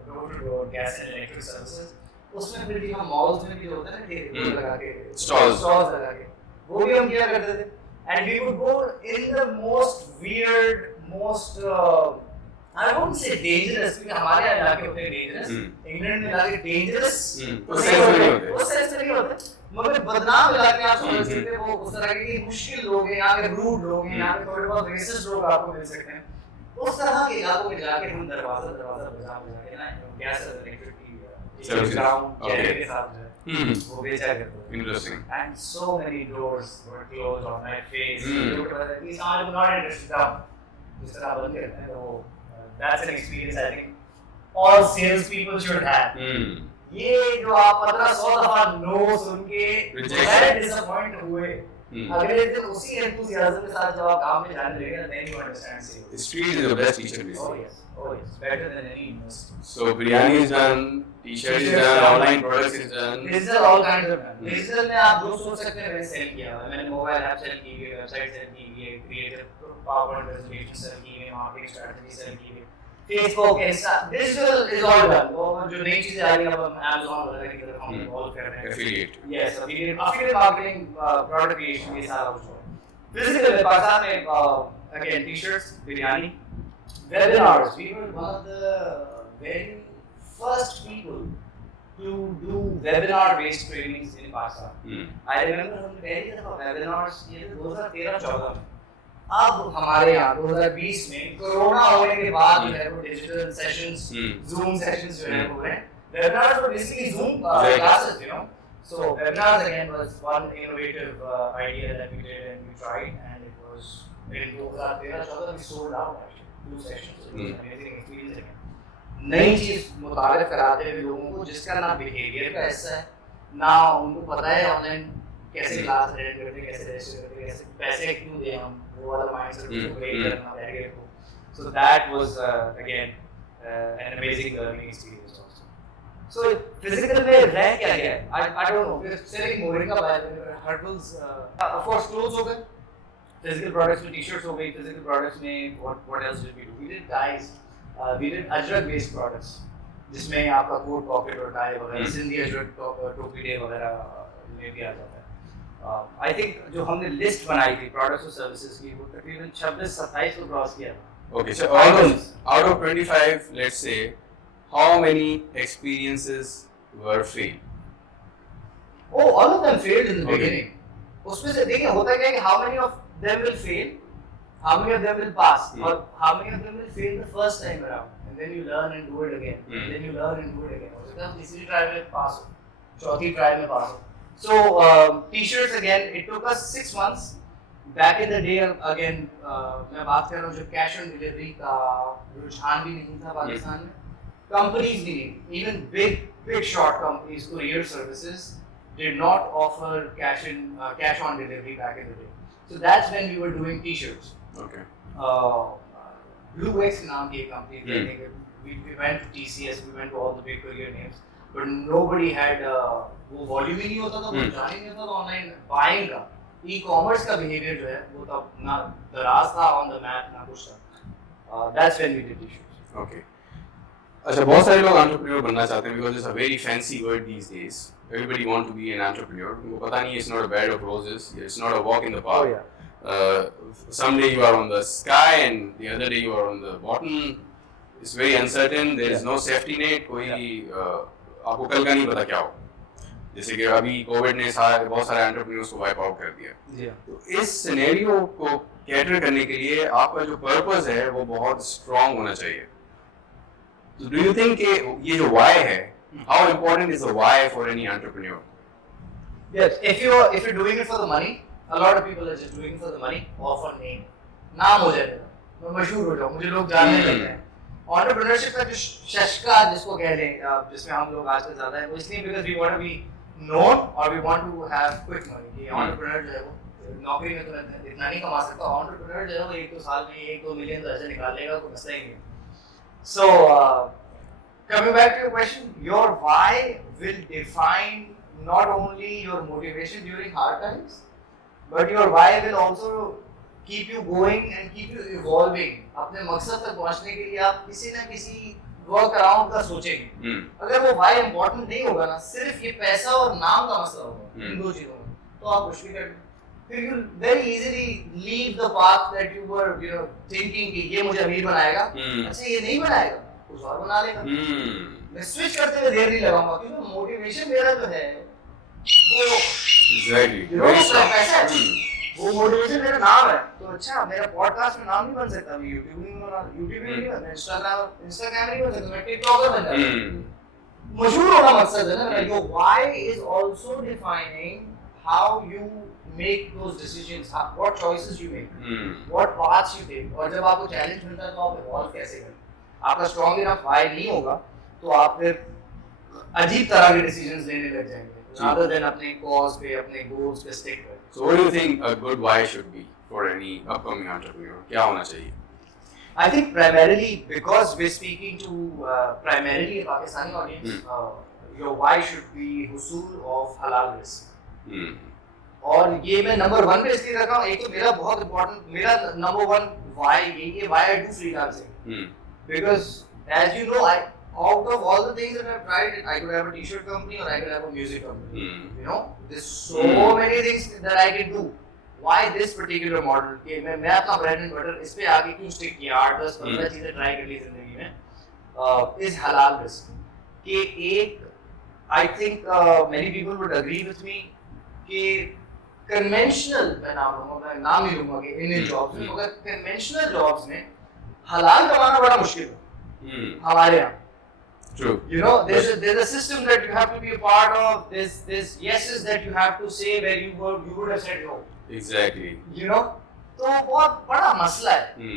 door-to-door gas and electric services. उसमें फिर भी हम malls में भी होता है ना, ठेले लगा के Stalls लगा के वो भी हम किया करते थे. And we would go in the most weird, most I won't say dangerous क्योंकि हमारे इलाके होते हैं dangerous. इंग्लैंड में इलाके dangerous वो सेंस नहीं होते, मगर बदनाम इलाके आप समझ सकते हैं. वो उस तरह के मुश्किल लोग हैं, यहाँ के रूड लोग हैं, यहाँ के थोड़े बहुत रेसिस्ट लोग आपको मिल सकते हैं. उस तरह के इलाकों में जाके हम दरवाजा बजा के ना गैस इलेक्ट्रिक ग्राउंड के साथ वो बेचा करते थे. Interesting. And so many doors were closed on my face. These are not interested now. जिस तरह बंद करते हैं तो that's an experience I think all sales people should have. ये जो आप 1500 दफा नो सुन के डिसअपॉइंट हुए, अगले दिन उसी एंथुसियाज्म के साथ जब आप काम में जाने लगे ना, then you understand sales. The street is the best teacher, Oh basically. yes, better than any investor. So biryani is done, t-shirt is done, online products is done. Digital all kinds of done. Digital में आप जो सोच सकते हैं मैंने सेल किया है. मैंने मोबाइल ऐप सेल की है, वेबसाइट सेल की है, क्रिएटिव पावरपॉइंट प्रेजेंटेशन सेल की है, मार्केटिंग स्ट्रेटजी सेल की है, Facebook, Insta, digital is all done. वो जो नई चीजें आ रही हैं अब हम Amazon वगैरह की तरफ हम इवॉल्व कर रहे हैं. Affiliate. Yes, affiliate marketing, product creation, ये सारा कुछ हो. Physical में पाकिस्तान में again t-shirts, biryani, webinars. We were one of the very first people to do webinar-based trainings in Pakistan. I remember हमने पहली दफा webinars किए थे 2013-14 में. अब हमारे यहाँ 2020 में कोरोना होने के बाद जो है वो डिजिटल सेशंस, Zoom सेशंस जो है वो हैं. Webinars were basically Zoom classes, you know. So webinars again was one innovative idea that we did and we tried, and it was in 2013-14 we sold out actually 2 sessions. It was an amazing experience again. नई चीज मुतारिफ कराते हुए लोगों को जिसका ना बिहेवियर का हिस्सा है, ना उनको पता है ऑनलाइन कैसे क्लास अटेंड करते, कैसे रजिस्टर करते, कैसे पैसे क्यों दें हम, वो वाला माइंडसेट को ब्रेक करना बैरियर को. So that was again an amazing learning experience also. So physical में रह क्या गया? I don't know. We're selling moringa by herbals. Of course clothes हो गए. Physical products में t-shirts हो गई. Physical products में what else did we do? We did dyes. We did ajrak based products. जिसमें आपका कोट पॉकेट और टाई वगैरह सिंधी जो टोपी डे वगैरह में भी आ जाता है। आई थिंक जो हमने लिस्ट बनाई थी प्रोडक्ट्स और सर्विसेज की वो तकरीबन 26-27 को क्रॉस किया था। Okay, so out of 25, let's say, how many experiences were failed? Oh, all of them failed in the Okay. beginning. उसमें से देखिए होता क्या है कि how many of them will fail, how many of them will pass, or how many of them will fail the first time around, and then you learn and do it again, and then you learn and do it again. हो सकता है तीसरी ट्राई में पास हो, चौथी ट्राई में पास हो. So t-shirts again, it took us 6 months. Back in the day again, मैं बात कर रहा हूँ जब कैश ऑन डिलीवरी का रुझान भी नहीं था पाकिस्तान में, कंपनीज भी नहीं, even big short companies, courier services did not offer cash on delivery back in the day. So that's when we were doing t-shirts. Okay. Blue X नाम की एक company थी, I think we went to TCS, we went to all the big courier names, but nobody had वो volume ही नहीं होता था, वो जाने नहीं होता था online buying का, e-commerce का behavior जो है वो तब ना दराज था on the map ना कुछ था. That's when we did t-shirts. Okay. अच्छा, बहुत सारे लोग entrepreneur बनना चाहते हैं because it's a very fancy word these days. Everybody want to be an entrepreneur. उनको पता नहीं, it's not a bed of roses. It's not a walk in the park. Oh yeah. Someday you are on the sky and the other day you are on the bottom. It's very uncertain. There is no safety net. कोई आपको कल का नहीं पता क्या हो. जैसे कि अभी कोविड ने बहुत सारे एंटरप्रेन्योर्स को वाइप आउट कर दिया. तो इस सिनेरियो को कैटर करने के लिए आपका जो पर्पस है वो बहुत स्ट्रांग होना चाहिए. So do you think ये जो why है, how important is the why for any entrepreneur? Yes, if you're doing it for the money, a lot of people are just doing it for the money or for name. नाम हो जाएगा, मैं मशहूर हो जाऊँ, मुझे लोग जानने लगते हैं. Entrepreneurship का जो शशका जिसको कह लें, जिसमें हम लोग आजकल ज़्यादा है, वो इसलिए because we want to be known or we want to have quick money. ये entrepreneur जो है वो नौकरी में तो इतना नहीं कमा सकता. Entrepreneur जो है वो 1-2 साल में 1-2 मिलियन तो ऐसे निकाल लेगा, कोई मसला ही नहीं. So coming back to your question, your why will define not only your motivation during hard times, but your why will also keep you going and keep you evolving. अपने मकसद तक पहुंचने के लिए आप किसी ना किसी वर्क अराउंड का सोचेंगे. अगर वो why important नहीं होगा ना, सिर्फ ये पैसा और नाम का मसला होगा, इन दो चीजों में, तो आप कुछ भी कर फिर you very easily leave the path that you were thinking कि ये मुझे अमीर बनाएगा. अच्छा ये नहीं बनाएगा, कुछ और बना लेगा. मैं स्विच करते हुए देर नहीं लगाऊंगा क्योंकि मोटिवेशन मेरा जो है वो Exactly. पैसा है. वो मोटिवेशन मेरा नाम है. तो अच्छा मेरा पॉडकास्ट में नाम नहीं बन सकता, मैं यूट्यूब नहीं बना, इंस्टाग्राम नहीं बन सकता, मैं टिकटॉकर बन जाता. मशहूर होना मकसद है ना. Your why is also defining how you make those decisions, what choices you make, what paths you take. और जब आपको चैलेंज मिलता है तो आप इवॉल्व कैसे करें. आपका स्ट्रॉन्ग इनफ व्हाई नहीं होगा तो आप फिर अजीब तरह के डिसीजंस लेने लग जाएंगे rather than अपने कॉज पे, अपने गोल्स पे स्टिक करें. So what do you think a good why should be for any upcoming entrepreneur? क्या होना चाहिए? I think primarily because we're speaking to primarily a Pakistani audience, your why should be husul of halal risk. और ये मैं नंबर 1 पे इसलिए रखा हूँ. एक तो मेरा बहुत इम्पोर्टेंट, मेरा नंबर 1 व्हाई यही है, why I do freelancing. Because as you know, I out of all the things that I've tried, I could have a t-shirt company or I could have a music company. You know, there's so many things that I can do. Why this particular model? कि मैं अपना bread and butter इस पे आगे क्यों stick किया, 8-10-15 चीजें try कर ली जिंदगी में, is halal risk. कि एक, I think many people would agree with me कि conventional, मैं नाम नहीं लूँगा कि इन jobs में, मगर conventional jobs में हलाल कमाना बड़ा मुश्किल है हमारे यहाँ. True. You know, there's a system that you have to be a part of. There's yeses that you have to say where you would have said no. Exactly. You know, तो बहुत बड़ा मसला है.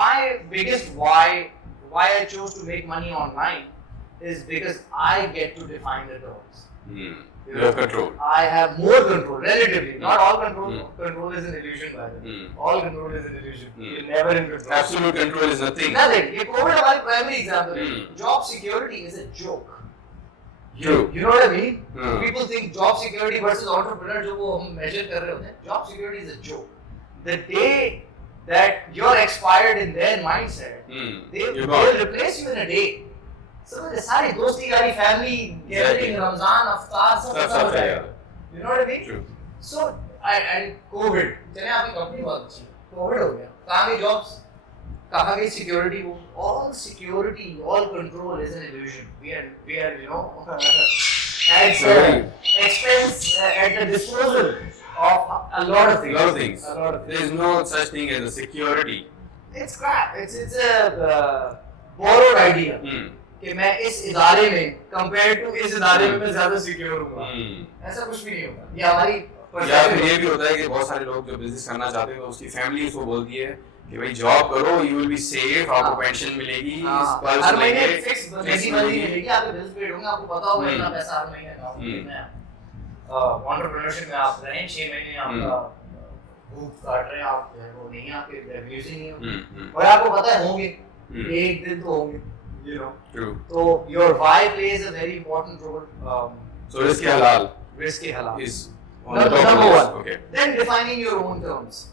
My biggest why I chose to make money online is because I get to define the terms. You have control. I have more control, relatively. Not all control. Control is an illusion, by the way. All control is an illusion. You're never in control. Absolute control is nothing. Nothing. ये COVID हमारी primary example है. Job security is a joke. True. You know what I mean? People think job security versus entrepreneur जो वो हम measure कर रहे होते हैं. Job security is a joke. The day that you're expired in their mindset, they'll replace you in a day. समझ सारी दोस्ती यारी फैमिली गैदरिंग रमजान अफ्तार सब सब खत्म हो जाएगा। जाएगा you know what I mean True. सो आई कोविड चले आपकी कंपनी बहुत अच्छी कोविड हो गया कहाँ गई जॉब्स कहाँ गई सिक्योरिटी वो all security all control is an illusion we are you know expense at the disposal of a lot of things. Lot of things. A lot of things. There is no such thing as a security. It's crap. It's a borrowed idea. कि मैं इस इदारे में compared to इस इदारे में मैं ज़्यादा secure हूँगा. ऐसा कुछ भी नहीं होगा. ये हमारी या फिर ये भी होता है कि बहुत सारे लोग जो बिजनेस करना चाहते हैं तो उसकी फैमिली उसको बोलती है कि भाई जॉब करो, यू विल बी सेफ, आपको पेंशन मिलेगी, हर महीने फिक्स महीने मिलेगी, आपके बिल्स पेड होंगे, आपको पता होगा इतना पैसा हर महीने अकाउंट में है. एंटरप्रेन्योरशिप में आप रहें 6 महीने आपका भूख काट रहे हैं, आप वो नहीं आपके रेवेन्यूज ही नहीं होंगे और आपको पता है होंगे एक दिन तो होंगे, you know. True. So your why plays a very important role. So risk halal is on the top number of one. this. Okay. Then defining your own terms.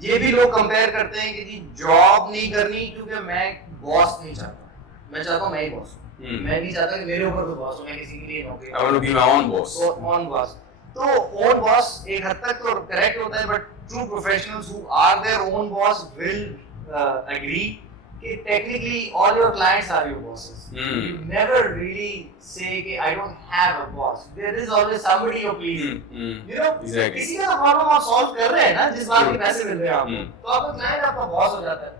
ये भी लोग कंपेयर करते हैं कि जी जॉब नहीं करनी क्योंकि मैं बॉस नहीं चाहता, मैं चाहता हूँ मैं ही बॉस हूँ, मैं नहीं चाहता कि मेरे ऊपर तो बॉस हो, मैं किसी के लिए नौकरी I want to be my own boss. own boss. तो own boss एक हद तक तो करेक्ट होता है, but true professionals who are their own boss will agree कि technically all your clients are your bosses. You never really say कि I don't have a boss. There is always somebody you're pleasing. You know, Exactly. किसी का प्रॉब्लम आप सॉल्व कर रहे हैं ना, जिस बात के पैसे मिल रहे हैं आपको, तो आपका क्लाइंट आपका बॉस हो जाता है.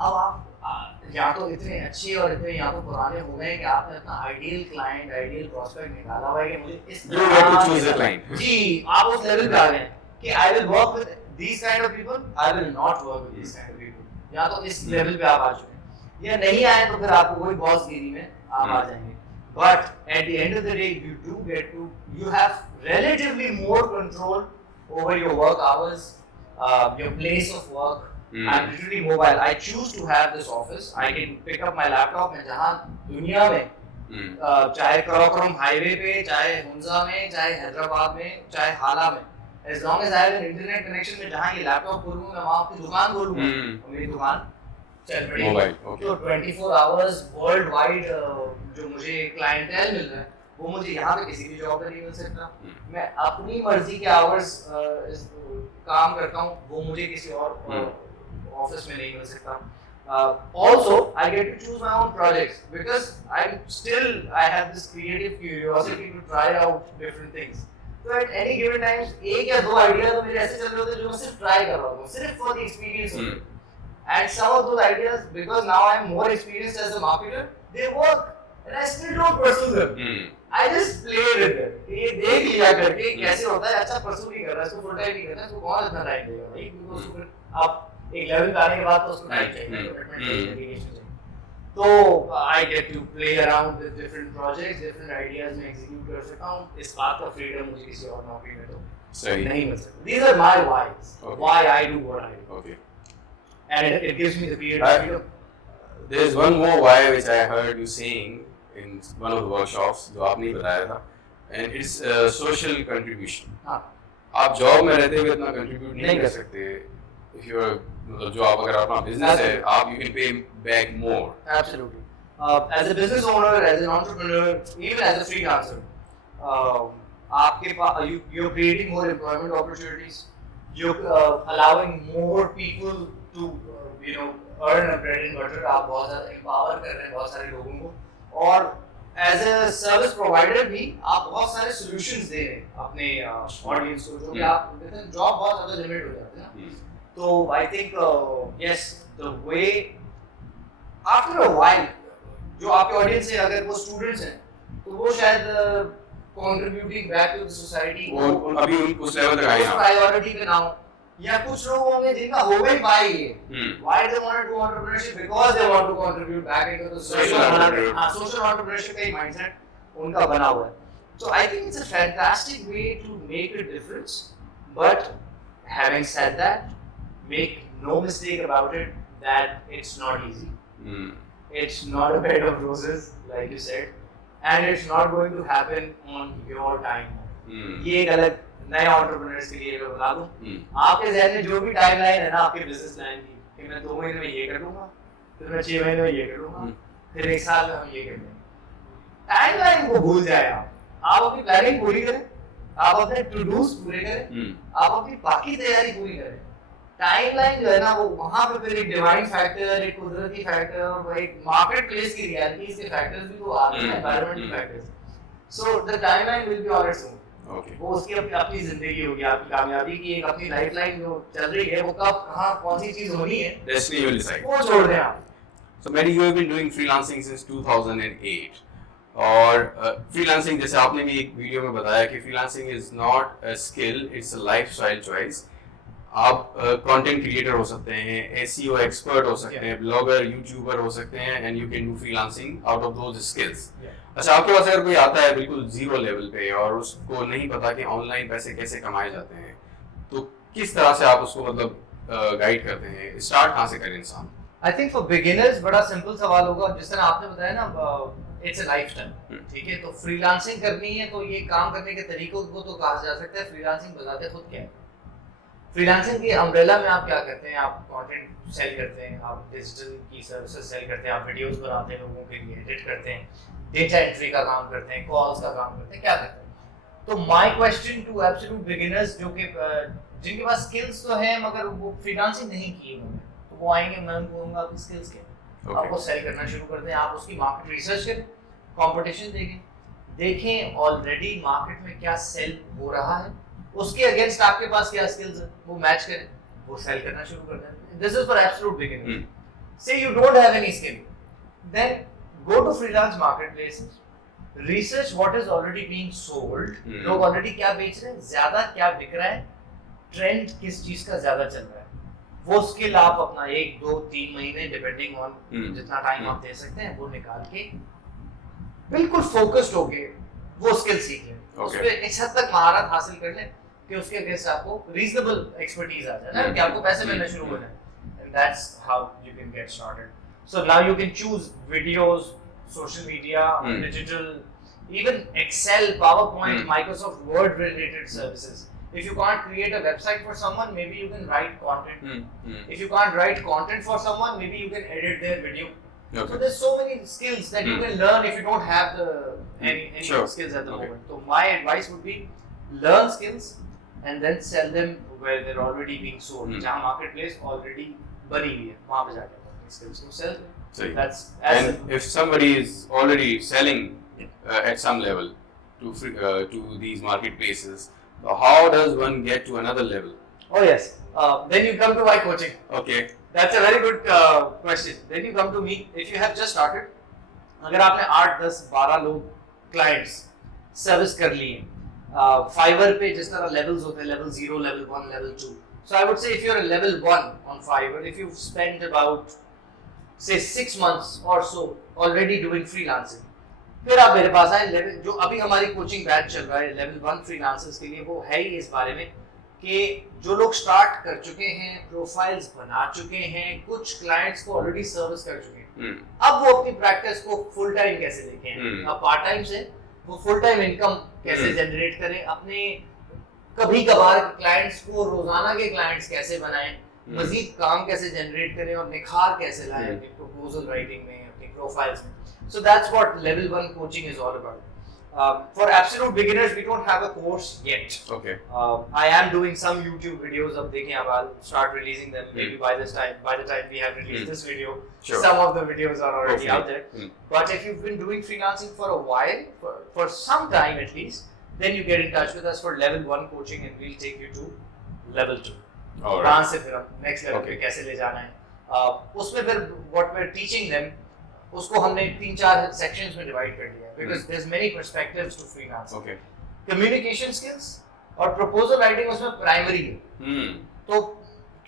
अब आप या तो इतने अच्छे और इतने या तो पुराने हो गए कि आपने अपना आइडियल क्लाइंट आइडियल प्रोस्पेक्ट निकाला हुआ है कि मुझे इस You have to choose a client. जी आप उस लेवल पे आ गए कि I will work with these kind of people, I will not work with these kind of people. या तो इस लेवल पे आप आ चुके हैं, या नहीं आए तो फिर आपको कोई बॉस गिरी में आप आ जाएंगे. But at the end of the day, you have relatively more control over your work hours, your place of work. I'm literally mobile. I choose to have this office. I can pick up my laptop मैं जहाँ दुनिया में चाहे कराकोरम हाईवे पे, चाहे हुंजा में, चाहे हैदराबाद में, चाहे हाला में, as long as I have an internet connection में जहाँ ये लैपटॉप खोलूँ मैं वहाँ आपकी दुकान खोलूँगा और मेरी दुकान चल पड़ेगी. Mobile, okay. तो 24 hours world wide जो मुझे क्लाइंटेल मिल रहा है वो मुझे यहाँ पे किसी भी जॉब पे नहीं मिल सकता. मैं अपनी मर्जी के आवर्स काम करता हूँ, वो मुझे किसी और ऑफिस में नहीं मिल सकता. Also, I get to choose my own projects because I have this creative curiosity to try out different things. So at any given times, एक या दो आइडिया तो मेरे ऐसे चल रहे होते हैं जो मैं सिर्फ ट्राई कर रहा हूँ, सिर्फ for the experience of it. And some of those ideas, because now I'm more experienced as a marketer, they work, and I still don't pursue them. I just play with them. ये देख लिया करके कैसे होता है, अच्छा pursue नहीं कर रहा है, इसको full time नहीं करना है, इसको कौन इतना टाइम देगा भाई? क्योंकि उसको आप एक लेवल पे आने के बाद तो उसको टाइम चाहिए, commitment चाहिए, dedication चाहिए. तो I get to play around with different projects, different ideas में execute कर सकता हूँ. इस बात का freedom मुझे किसी और नौकरी में तो नहीं मिल सकता. These are my whys. Why I do what I do. Okay. And it gives me the creative freedom. There is one more why which I heard you saying in one of the workshops जो आपने बताया था, and it's social contribution. हाँ. आप जॉब में रहते हुए इतना कंट्रीब्यूट नहीं कर सकते. If you are मतलब जो आप अगर अपना बिजनेस है, आप you can pay back more. Absolutely. As a business owner, as an entrepreneur, even as a freelancer, आपके पास you're creating more employment opportunities. You're allowing more people to earn a bread and butter. आप बहुत ज़्यादा empower कर रहे हैं बहुत सारे लोगों को, और as a service provider भी आप बहुत सारे solutions दे रहे हैं अपने audience को, जो कि आप जॉब बहुत ज़्यादा लिमिट हो जाते हैं ना. तो I think yes, the way after a while जो आपके audience है, अगर वो students हैं तो वो शायद contributing back to the society वो अभी उस लेवल तक आए हैं. प्रायोरिटी पे ना हो, या कुछ लोग होंगे जिनका हो गई पाई है. Why they want to do entrepreneurship? Because they want to contribute back into the social entrepreneurship का ही mindset उनका बना हुआ है. So I think it's a fantastic way to make a difference. But having said that, make no mistake about it that it's not easy. It's not a bed of roses, like you said, and it's not going to happen on your time. ये एक अलग नए एंटरप्रेन्योर्स के लिए बता दूं, आपके ज़हन में जो भी टाइमलाइन है ना आपके बिजनेस प्लान की, कि मैं 2 महीने में ये कर लूंगा, फिर मैं 6 महीने में ये कर लूंगा, फिर 1 साल में हम ये करते हैं। टाइमलाइन को भूल जाए आप अपनी प्लानिंग पूरी करें, आप अपने टू डूज पूरे करें, आप अपनी बाकी तैयारी पूरी करें। टाइमलाइन जो है ना वो वहां पे फिर एक डिवाइन फैक्टर, एक कुदरती फैक्टर और एक मार्केट प्लेस की रियलिटीज के फैक्टर्स भी तो आते हैं, environmental factors. So the timeline will be on its own. Okay. वो उसकी अपनी जिंदगी होगी, आपकी कामयाबी की एक अपनी लाइफलाइन जो चल रही है, वो कब कहाँ कौन सी चीज होनी है, Destiny will decide. वो छोड़ दें आप। So, Mehdi, you have been doing freelancing since 2008. और freelancing जैसे आपने भी एक वीडियो में बताया कि freelancing is not a skill, it's a lifestyle choice. आप कंटेंट क्रिएटर हो सकते हैं, SEO एक्सपर्ट हो सकते हैं, ब्लॉगर, यूट्यूबर हो सकते हैं, and you can do freelancing out of those skills. अच्छा, आपके पास अगर कोई आता है बिल्कुल जीरो लेवल पे और उसको नहीं पता कि ऑनलाइन पैसे कैसे कमाए जाते हैं, तो किस तरह से आप उसको मतलब गाइड करते हैं? स्टार्ट कहाँ से करे इंसान? आई थिंक फॉर बिगिनर्स बड़ा सिंपल सवाल होगा, जिस तरह आपने बताया ना, इट्स अ लाइफस्टाइल, ठीक है? तो फ्रीलांसिंग करनी है तो ये काम करने के तरीकों को तो कहा जा सकता है। फ्रीलांसिंग बताते खुद क्या है। फ्रीलांसिंग की अम्ब्रेला में आप क्या करते हैं? आप कंटेंट सेल करते हैं, आप डिजिटल की सर्विसेज सेल करते हैं, आप वीडियोस बनाते हैं लोगों के लिए, एडिट करते हैं, डेटा एंट्री का काम करते हैं, कॉल्स का काम करते हैं, क्या करते हैं? तो my question to absolute beginners जो कि जिनके पास स्किल्स तो हैं मगर वो फ्रीलांसिंग नहीं की उन्होंने, तो वो आएंगे, मैं उनको कहूँगा आपकी स्किल्स क्या, आपको सेल करना शुरू कर दें। आप उसकी मार्केट रिसर्च करें, कंपटीशन देखें ऑलरेडी मार्केट में क्या सेल हो रहा है, उसके अगेंस्ट आपके पास क्या स्किल्स है, वो मैच करें, वो सेल करना शुरू कर दें। This is for absolute beginners. Say you don't have any skill, then go to freelance marketplaces, research what is already being sold, लोग ऑलरेडी क्या बेच रहे हैं, ज्यादा क्या बिक रहा है, ट्रेंड किस चीज का ज्यादा चल रहा है, वो स्किल आप अपना 1, 2, 3 महीने डिपेंडिंग ऑन जितना टाइम आप दे सकते हैं वो निकाल के बिल्कुल फोकस्ड होके वो स्किल सीख लें, उसपे इस हद तक महारत हासिल कर लें कि उसके अगेंस्ट आपको रीजनेबल एक्सपर्टीज आ जाए ना, कि आपको पैसे मिलने शुरू हो जाए, and that's how you can get started. So now you can choose videos, social media, digital, even Excel, PowerPoint, Microsoft Word related services. If you can't create a website for someone, maybe you can write content. If you can't write content for someone, maybe you can edit their video. Okay. So there's so many skills that you can learn if you don't have any skills at the moment. So my advice would be learn skills and then sell them where they're already being sold. जहाँ marketplace already बनी हुई है, वहाँ पे जाके skills to sell. That's and if somebody is already selling at some level to these marketplaces, how does one get to another level? Oh yes, then you come to my coaching. Okay, that's a very good question. Then you come to me if you have just started. अगर आपने 8, 10, 12 लोग clients service कर लिए, Fiverr पे जिस तरह levels होते हैं, level 0, level 1, level 2. So I would say if you're a level 1 on Fiverr, if you've spent about say 6 months or so already doing freelancing, फिर आप मेरे पास आए लेवल जो अभी हमारी कोचिंग बैच चल रहा है लेवल 1 फ्रीलांसर्स के लिए, वो है ही इस बारे में कि जो लोग स्टार्ट कर चुके हैं, प्रोफाइल्स बना चुके हैं, कुछ क्लाइंट्स को ऑलरेडी सर्विस कर चुके हैं, अब वो अपनी प्रैक्टिस को फुल टाइम कैसे देखें, अब पार्ट टाइम से वो फुल टाइम इनकम कैसे जनरेट करें, अपने कभी कभार क्लाइंट्स को रोजाना के क्लाइंट्स कैसे बनाएं, मजीद काम कैसे जनरेट करें और निखार कैसे लाएं अपनी प्रपोजल राइटिंग में, अपनी प्रोफाइल्स में. So that's what level 1 coaching is all about. For absolute beginners, we don't have a course yet. Okay. I am doing some YouTube videos. अब देखें, अब I'll start releasing them. Maybe by the time we have released this video, Sure. some of the videos are already Hopefully. out there. But if you've been doing freelancing for a while, for some time at least, then you get in touch with us for level 1 coaching, and we'll take you to level 2. वहाँ से फिर हम next level पे कैसे ले जाना है, उसमें फिर what we're teaching them, उसको हमने 3-4 sections में divide कर दिया, because there's many perspectives to freelancing. Okay. Communication skills और proposal writing उसमें primary है. तो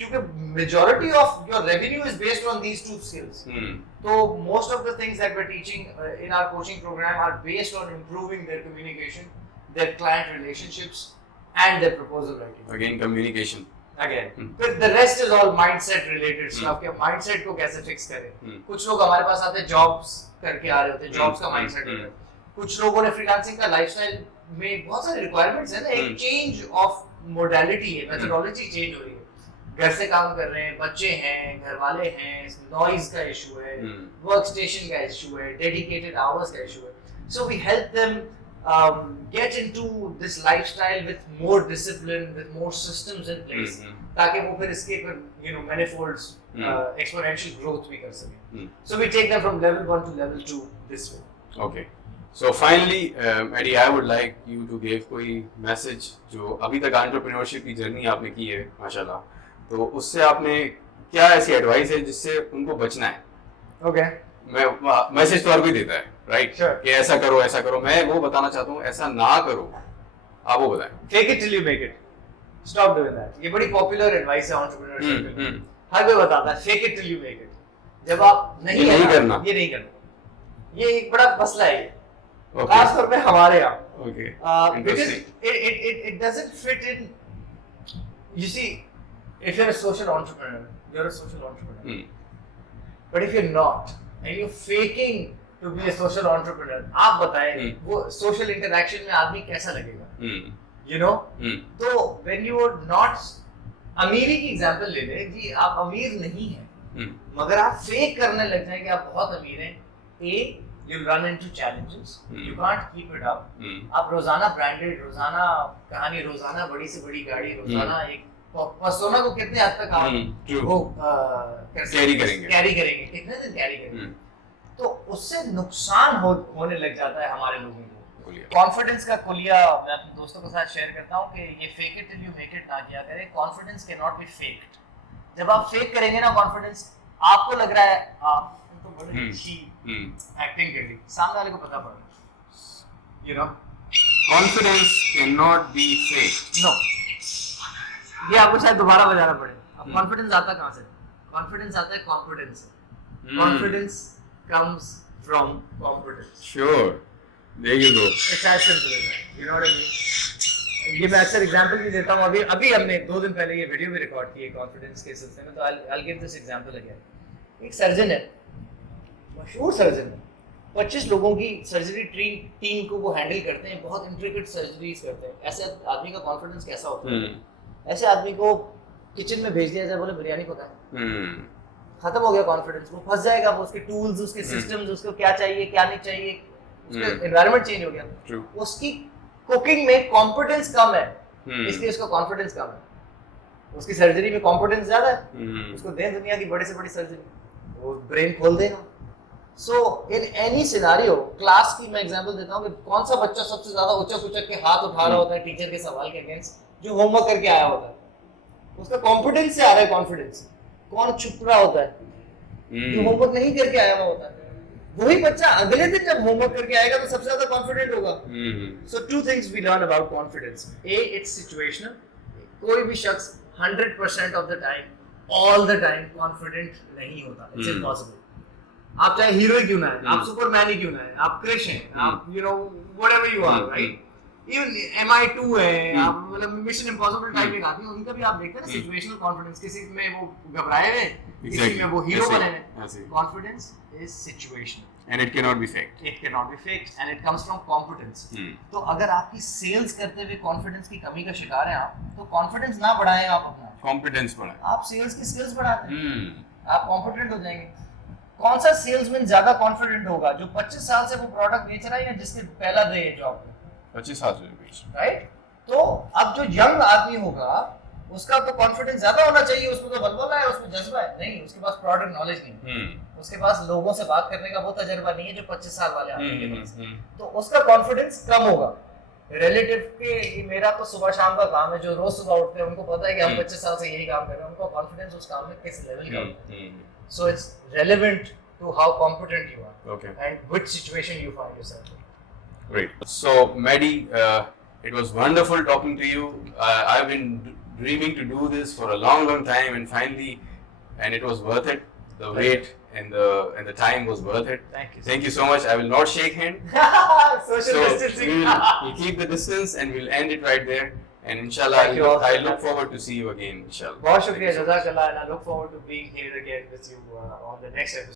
क्योंकि majority of your revenue is based on these 2 skills. So most of the things that we're teaching in our coaching program are based on improving their communication, their client relationships, and their proposal writing. Again, communication. Again, but the rest is all mindset related stuff. कि mindset को कैसे fix करें. कुछ लोग हमारे पास आते हैं jobs करके आ रहे होते हैं, jobs का mindset होता है. कुछ लोगों ने freelancing का lifestyle में बहुत सारे requirements हैं ना, एक change of modality है, methodology change हो रही है. घर से काम कर रहे हैं, बच्चे हैं, घर वाले हैं, नॉइज का इशू है, वर्क स्टेशन का इशू है, डेडिकेटेड आवर्स का इशू है. So we help them get into this lifestyle with more discipline, with more systems in place, ताकि वो फिर इसके manifolds exponential growth भी कर सकें. So we take them from level 1 to level 2 this way. Okay. So finally, Eddie, I would like you to give कोई message जो अभी तक entrepreneurship की जर्नी आपने की है, माशाल्लाह. तो उससे आपने क्या ऐसी एडवाइस है जिससे उनको बचना है? Okay. मैं मैसेज तो हर कोई देता है, राइट? Sure. कि ऐसा करो, ऐसा करो. मैं वो बताना चाहता हूँ, ऐसा ना करो. आप वो बताएं. Fake it till you make it. Stop doing that. ये बड़ी popular advice है entrepreneurship में. हर कोई बताता है fake it till you make it. जब आप ये नहीं करना. ये नहीं करना. ये एक बड़ा मसला है. Okay. खास तौर पे हमारे यहाँ. Okay. Because Interesting. it doesn't fit in. You see, if you're a social entrepreneur, you're a social entrepreneur. But if you're not, and you're faking to be a social entrepreneur, आप बताएं वो social interaction में आदमी कैसा लगेगा? You know? तो when you are not, अमीरी की example ले लें जी, आप अमीर नहीं हैं, मगर आप fake करने लग जाएं कि आप बहुत अमीर हैं. You'll run into challenges. You can't keep it up. आप रोजाना branded, रोजाना कहानी, रोजाना बड़ी से बड़ी गाड़ी, रोजाना एक पर्सोना को कितने हद तक आप वो कैरी करेंगे, कितने दिन कैरी करेंगे. तो उससे नुकसान होने लग जाता है हमारे लोगों को. कॉन्फिडेंस का कुलिया मैं अपने दोस्तों के साथ शेयर करता हूँ कि ये fake it till you make it ना किया करें. Confidence can not B faked. जब आप फेक करेंगे ना कॉन्फिडेंस, आपको लग रहा है आप तो बड़ी अच्छी एक्टिंग कर ली, सामने वाले को पता पड़ रहा है. You know, confidence can not be fake. No, ये आपको शायद दोबारा बजाना पड़े. अब कॉन्फिडेंस आता कहाँ से? कॉन्फिडेंस आता है कॉन्फिडेंस से. Confidence comes from competence. Sure. There you go. It's as simple as that. You know what I mean? ये मैं अक्सर एग्जांपल भी देता हूँ. अभी हमने 2 दिन पहले ये वीडियो भी रिकॉर्ड की है कॉन्फिडेंस के सिलसिले में. तो I'll give this example again. एक सर्जन है, मशहूर सर्जन है, 25 लोगों की सर्जरी टीम को वो हैंडल करते हैं, बहुत इंट्रिकेट सर्जरीज करते हैं. ऐसे आदमी का कॉन्फिडेंस कैसा होता है? ऐसे आदमी को किचन में भेज दिया जाए, बोले बिरयानी पकाए, खत्म हो गया कॉन्फिडेंस. वो फंस जाएगा. वो उसके टूल्स, उसके सिस्टम्स, उसको क्या चाहिए क्या नहीं चाहिए, उसका एनवायरनमेंट चेंज हो गया. उसकी कुकिंग में कॉम्पिटेंस कम है, इसलिए उसका कॉन्फिडेंस कम है. उसकी सर्जरी में कॉम्पिटेंस ज्यादा है. उसको दें दुनिया की बड़े से बड़ी सर्जरी, वो ब्रेन खोल देगा. सो इन एनी सिनारियो, क्लास की मैं एग्जांपल देता हूँ कि कौन सा बच्चा सबसे ज्यादा उचक के हाथ उठा रहा होता है टीचर के सवाल के अगेंस्ट, जो होमवर्क करके आया होता है. उसका कॉन्फिडेंस से आ रहा है कॉन्फिडेंस. कौन छुप रहा होता है? जो होमवर्क नहीं करके आया हुआ होता है. वही बच्चा अगले दिन जब होमवर्क करके आएगा तो सबसे ज्यादा कॉन्फिडेंट होगा. सो 2 things we learn about confidence. A, it's situational. कोई भी शख्स 100% of the time, all the time confident नहीं होता. It's impossible. आप चाहे हीरो ही क्यों ना है, आप सुपरमैन ही क्यों ना है, आप क्रिश हैं, आप whatever you are, right? Even MI2 है, आप मतलब मिशन इम्पॉसिबल टाइप के आदमी, उनका भी आप देखते हैं ना सिचुएशनल कॉन्फिडेंस. किसी में वो घबराए हुए, किसी में वो हीरो बने हैं. Confidence is situational and it cannot be faked. It cannot be faked and it comes from competence. तो अगर आपकी सेल्स करते हुए कॉन्फिडेंस की कमी का शिकार हैं आप, तो कॉन्फिडेंस ना बढ़ाएं आप अपना, कॉम्पिटेंस बढ़ाएं. आप सेल्स की स्किल्स बढ़ाते हैं, आप कॉम्पिटेंट हो जाएंगे. कौन सा सेल्समैन ज्यादा कॉन्फिडेंट होगा, जो 25 साल से वो प्रोडक्ट बेच रहा है या जिसके पहला डे है जॉब में? 25 साल से बेच, राइट. तो अब जो यंग आदमी होगा उसका तो कॉन्फिडेंस ज्यादा होना चाहिए. उसमें तो बलबला है, उसमें जज्बा है नहीं, उसके पास प्रोडक्ट नॉलेज नहीं, उसके पास लोगों से बात करने का वो तजर्बा नहीं है जो 25 साल वाले आदमी के पास. तो उसका कॉन्फिडेंस कम होगा रिलेटिव के. मेरा तो सुबह शाम का काम है, जो रोज सुबह उठते हैं उनको पता है कि हम 25 साल से यही काम कर रहे हैं. उनका कॉन्फिडेंस उस काम में किस लेवल का होता है. So it's relevant to how competent you are, okay, and which situation you find yourself in. Great. So Maddie, it was wonderful talking to you. I've been dreaming to do this for a long time, and finally, and it was worth it. The wait and the time was worth it. Thank you so much. I will not shake hand. Social distancing. We'll keep the distance and we'll end it right there. And inshallah, I look forward to see you again. Inshallah. बहुत शुक्रिया, जज़ाकल्लाह, and I look forward to being here again with you on the next episode.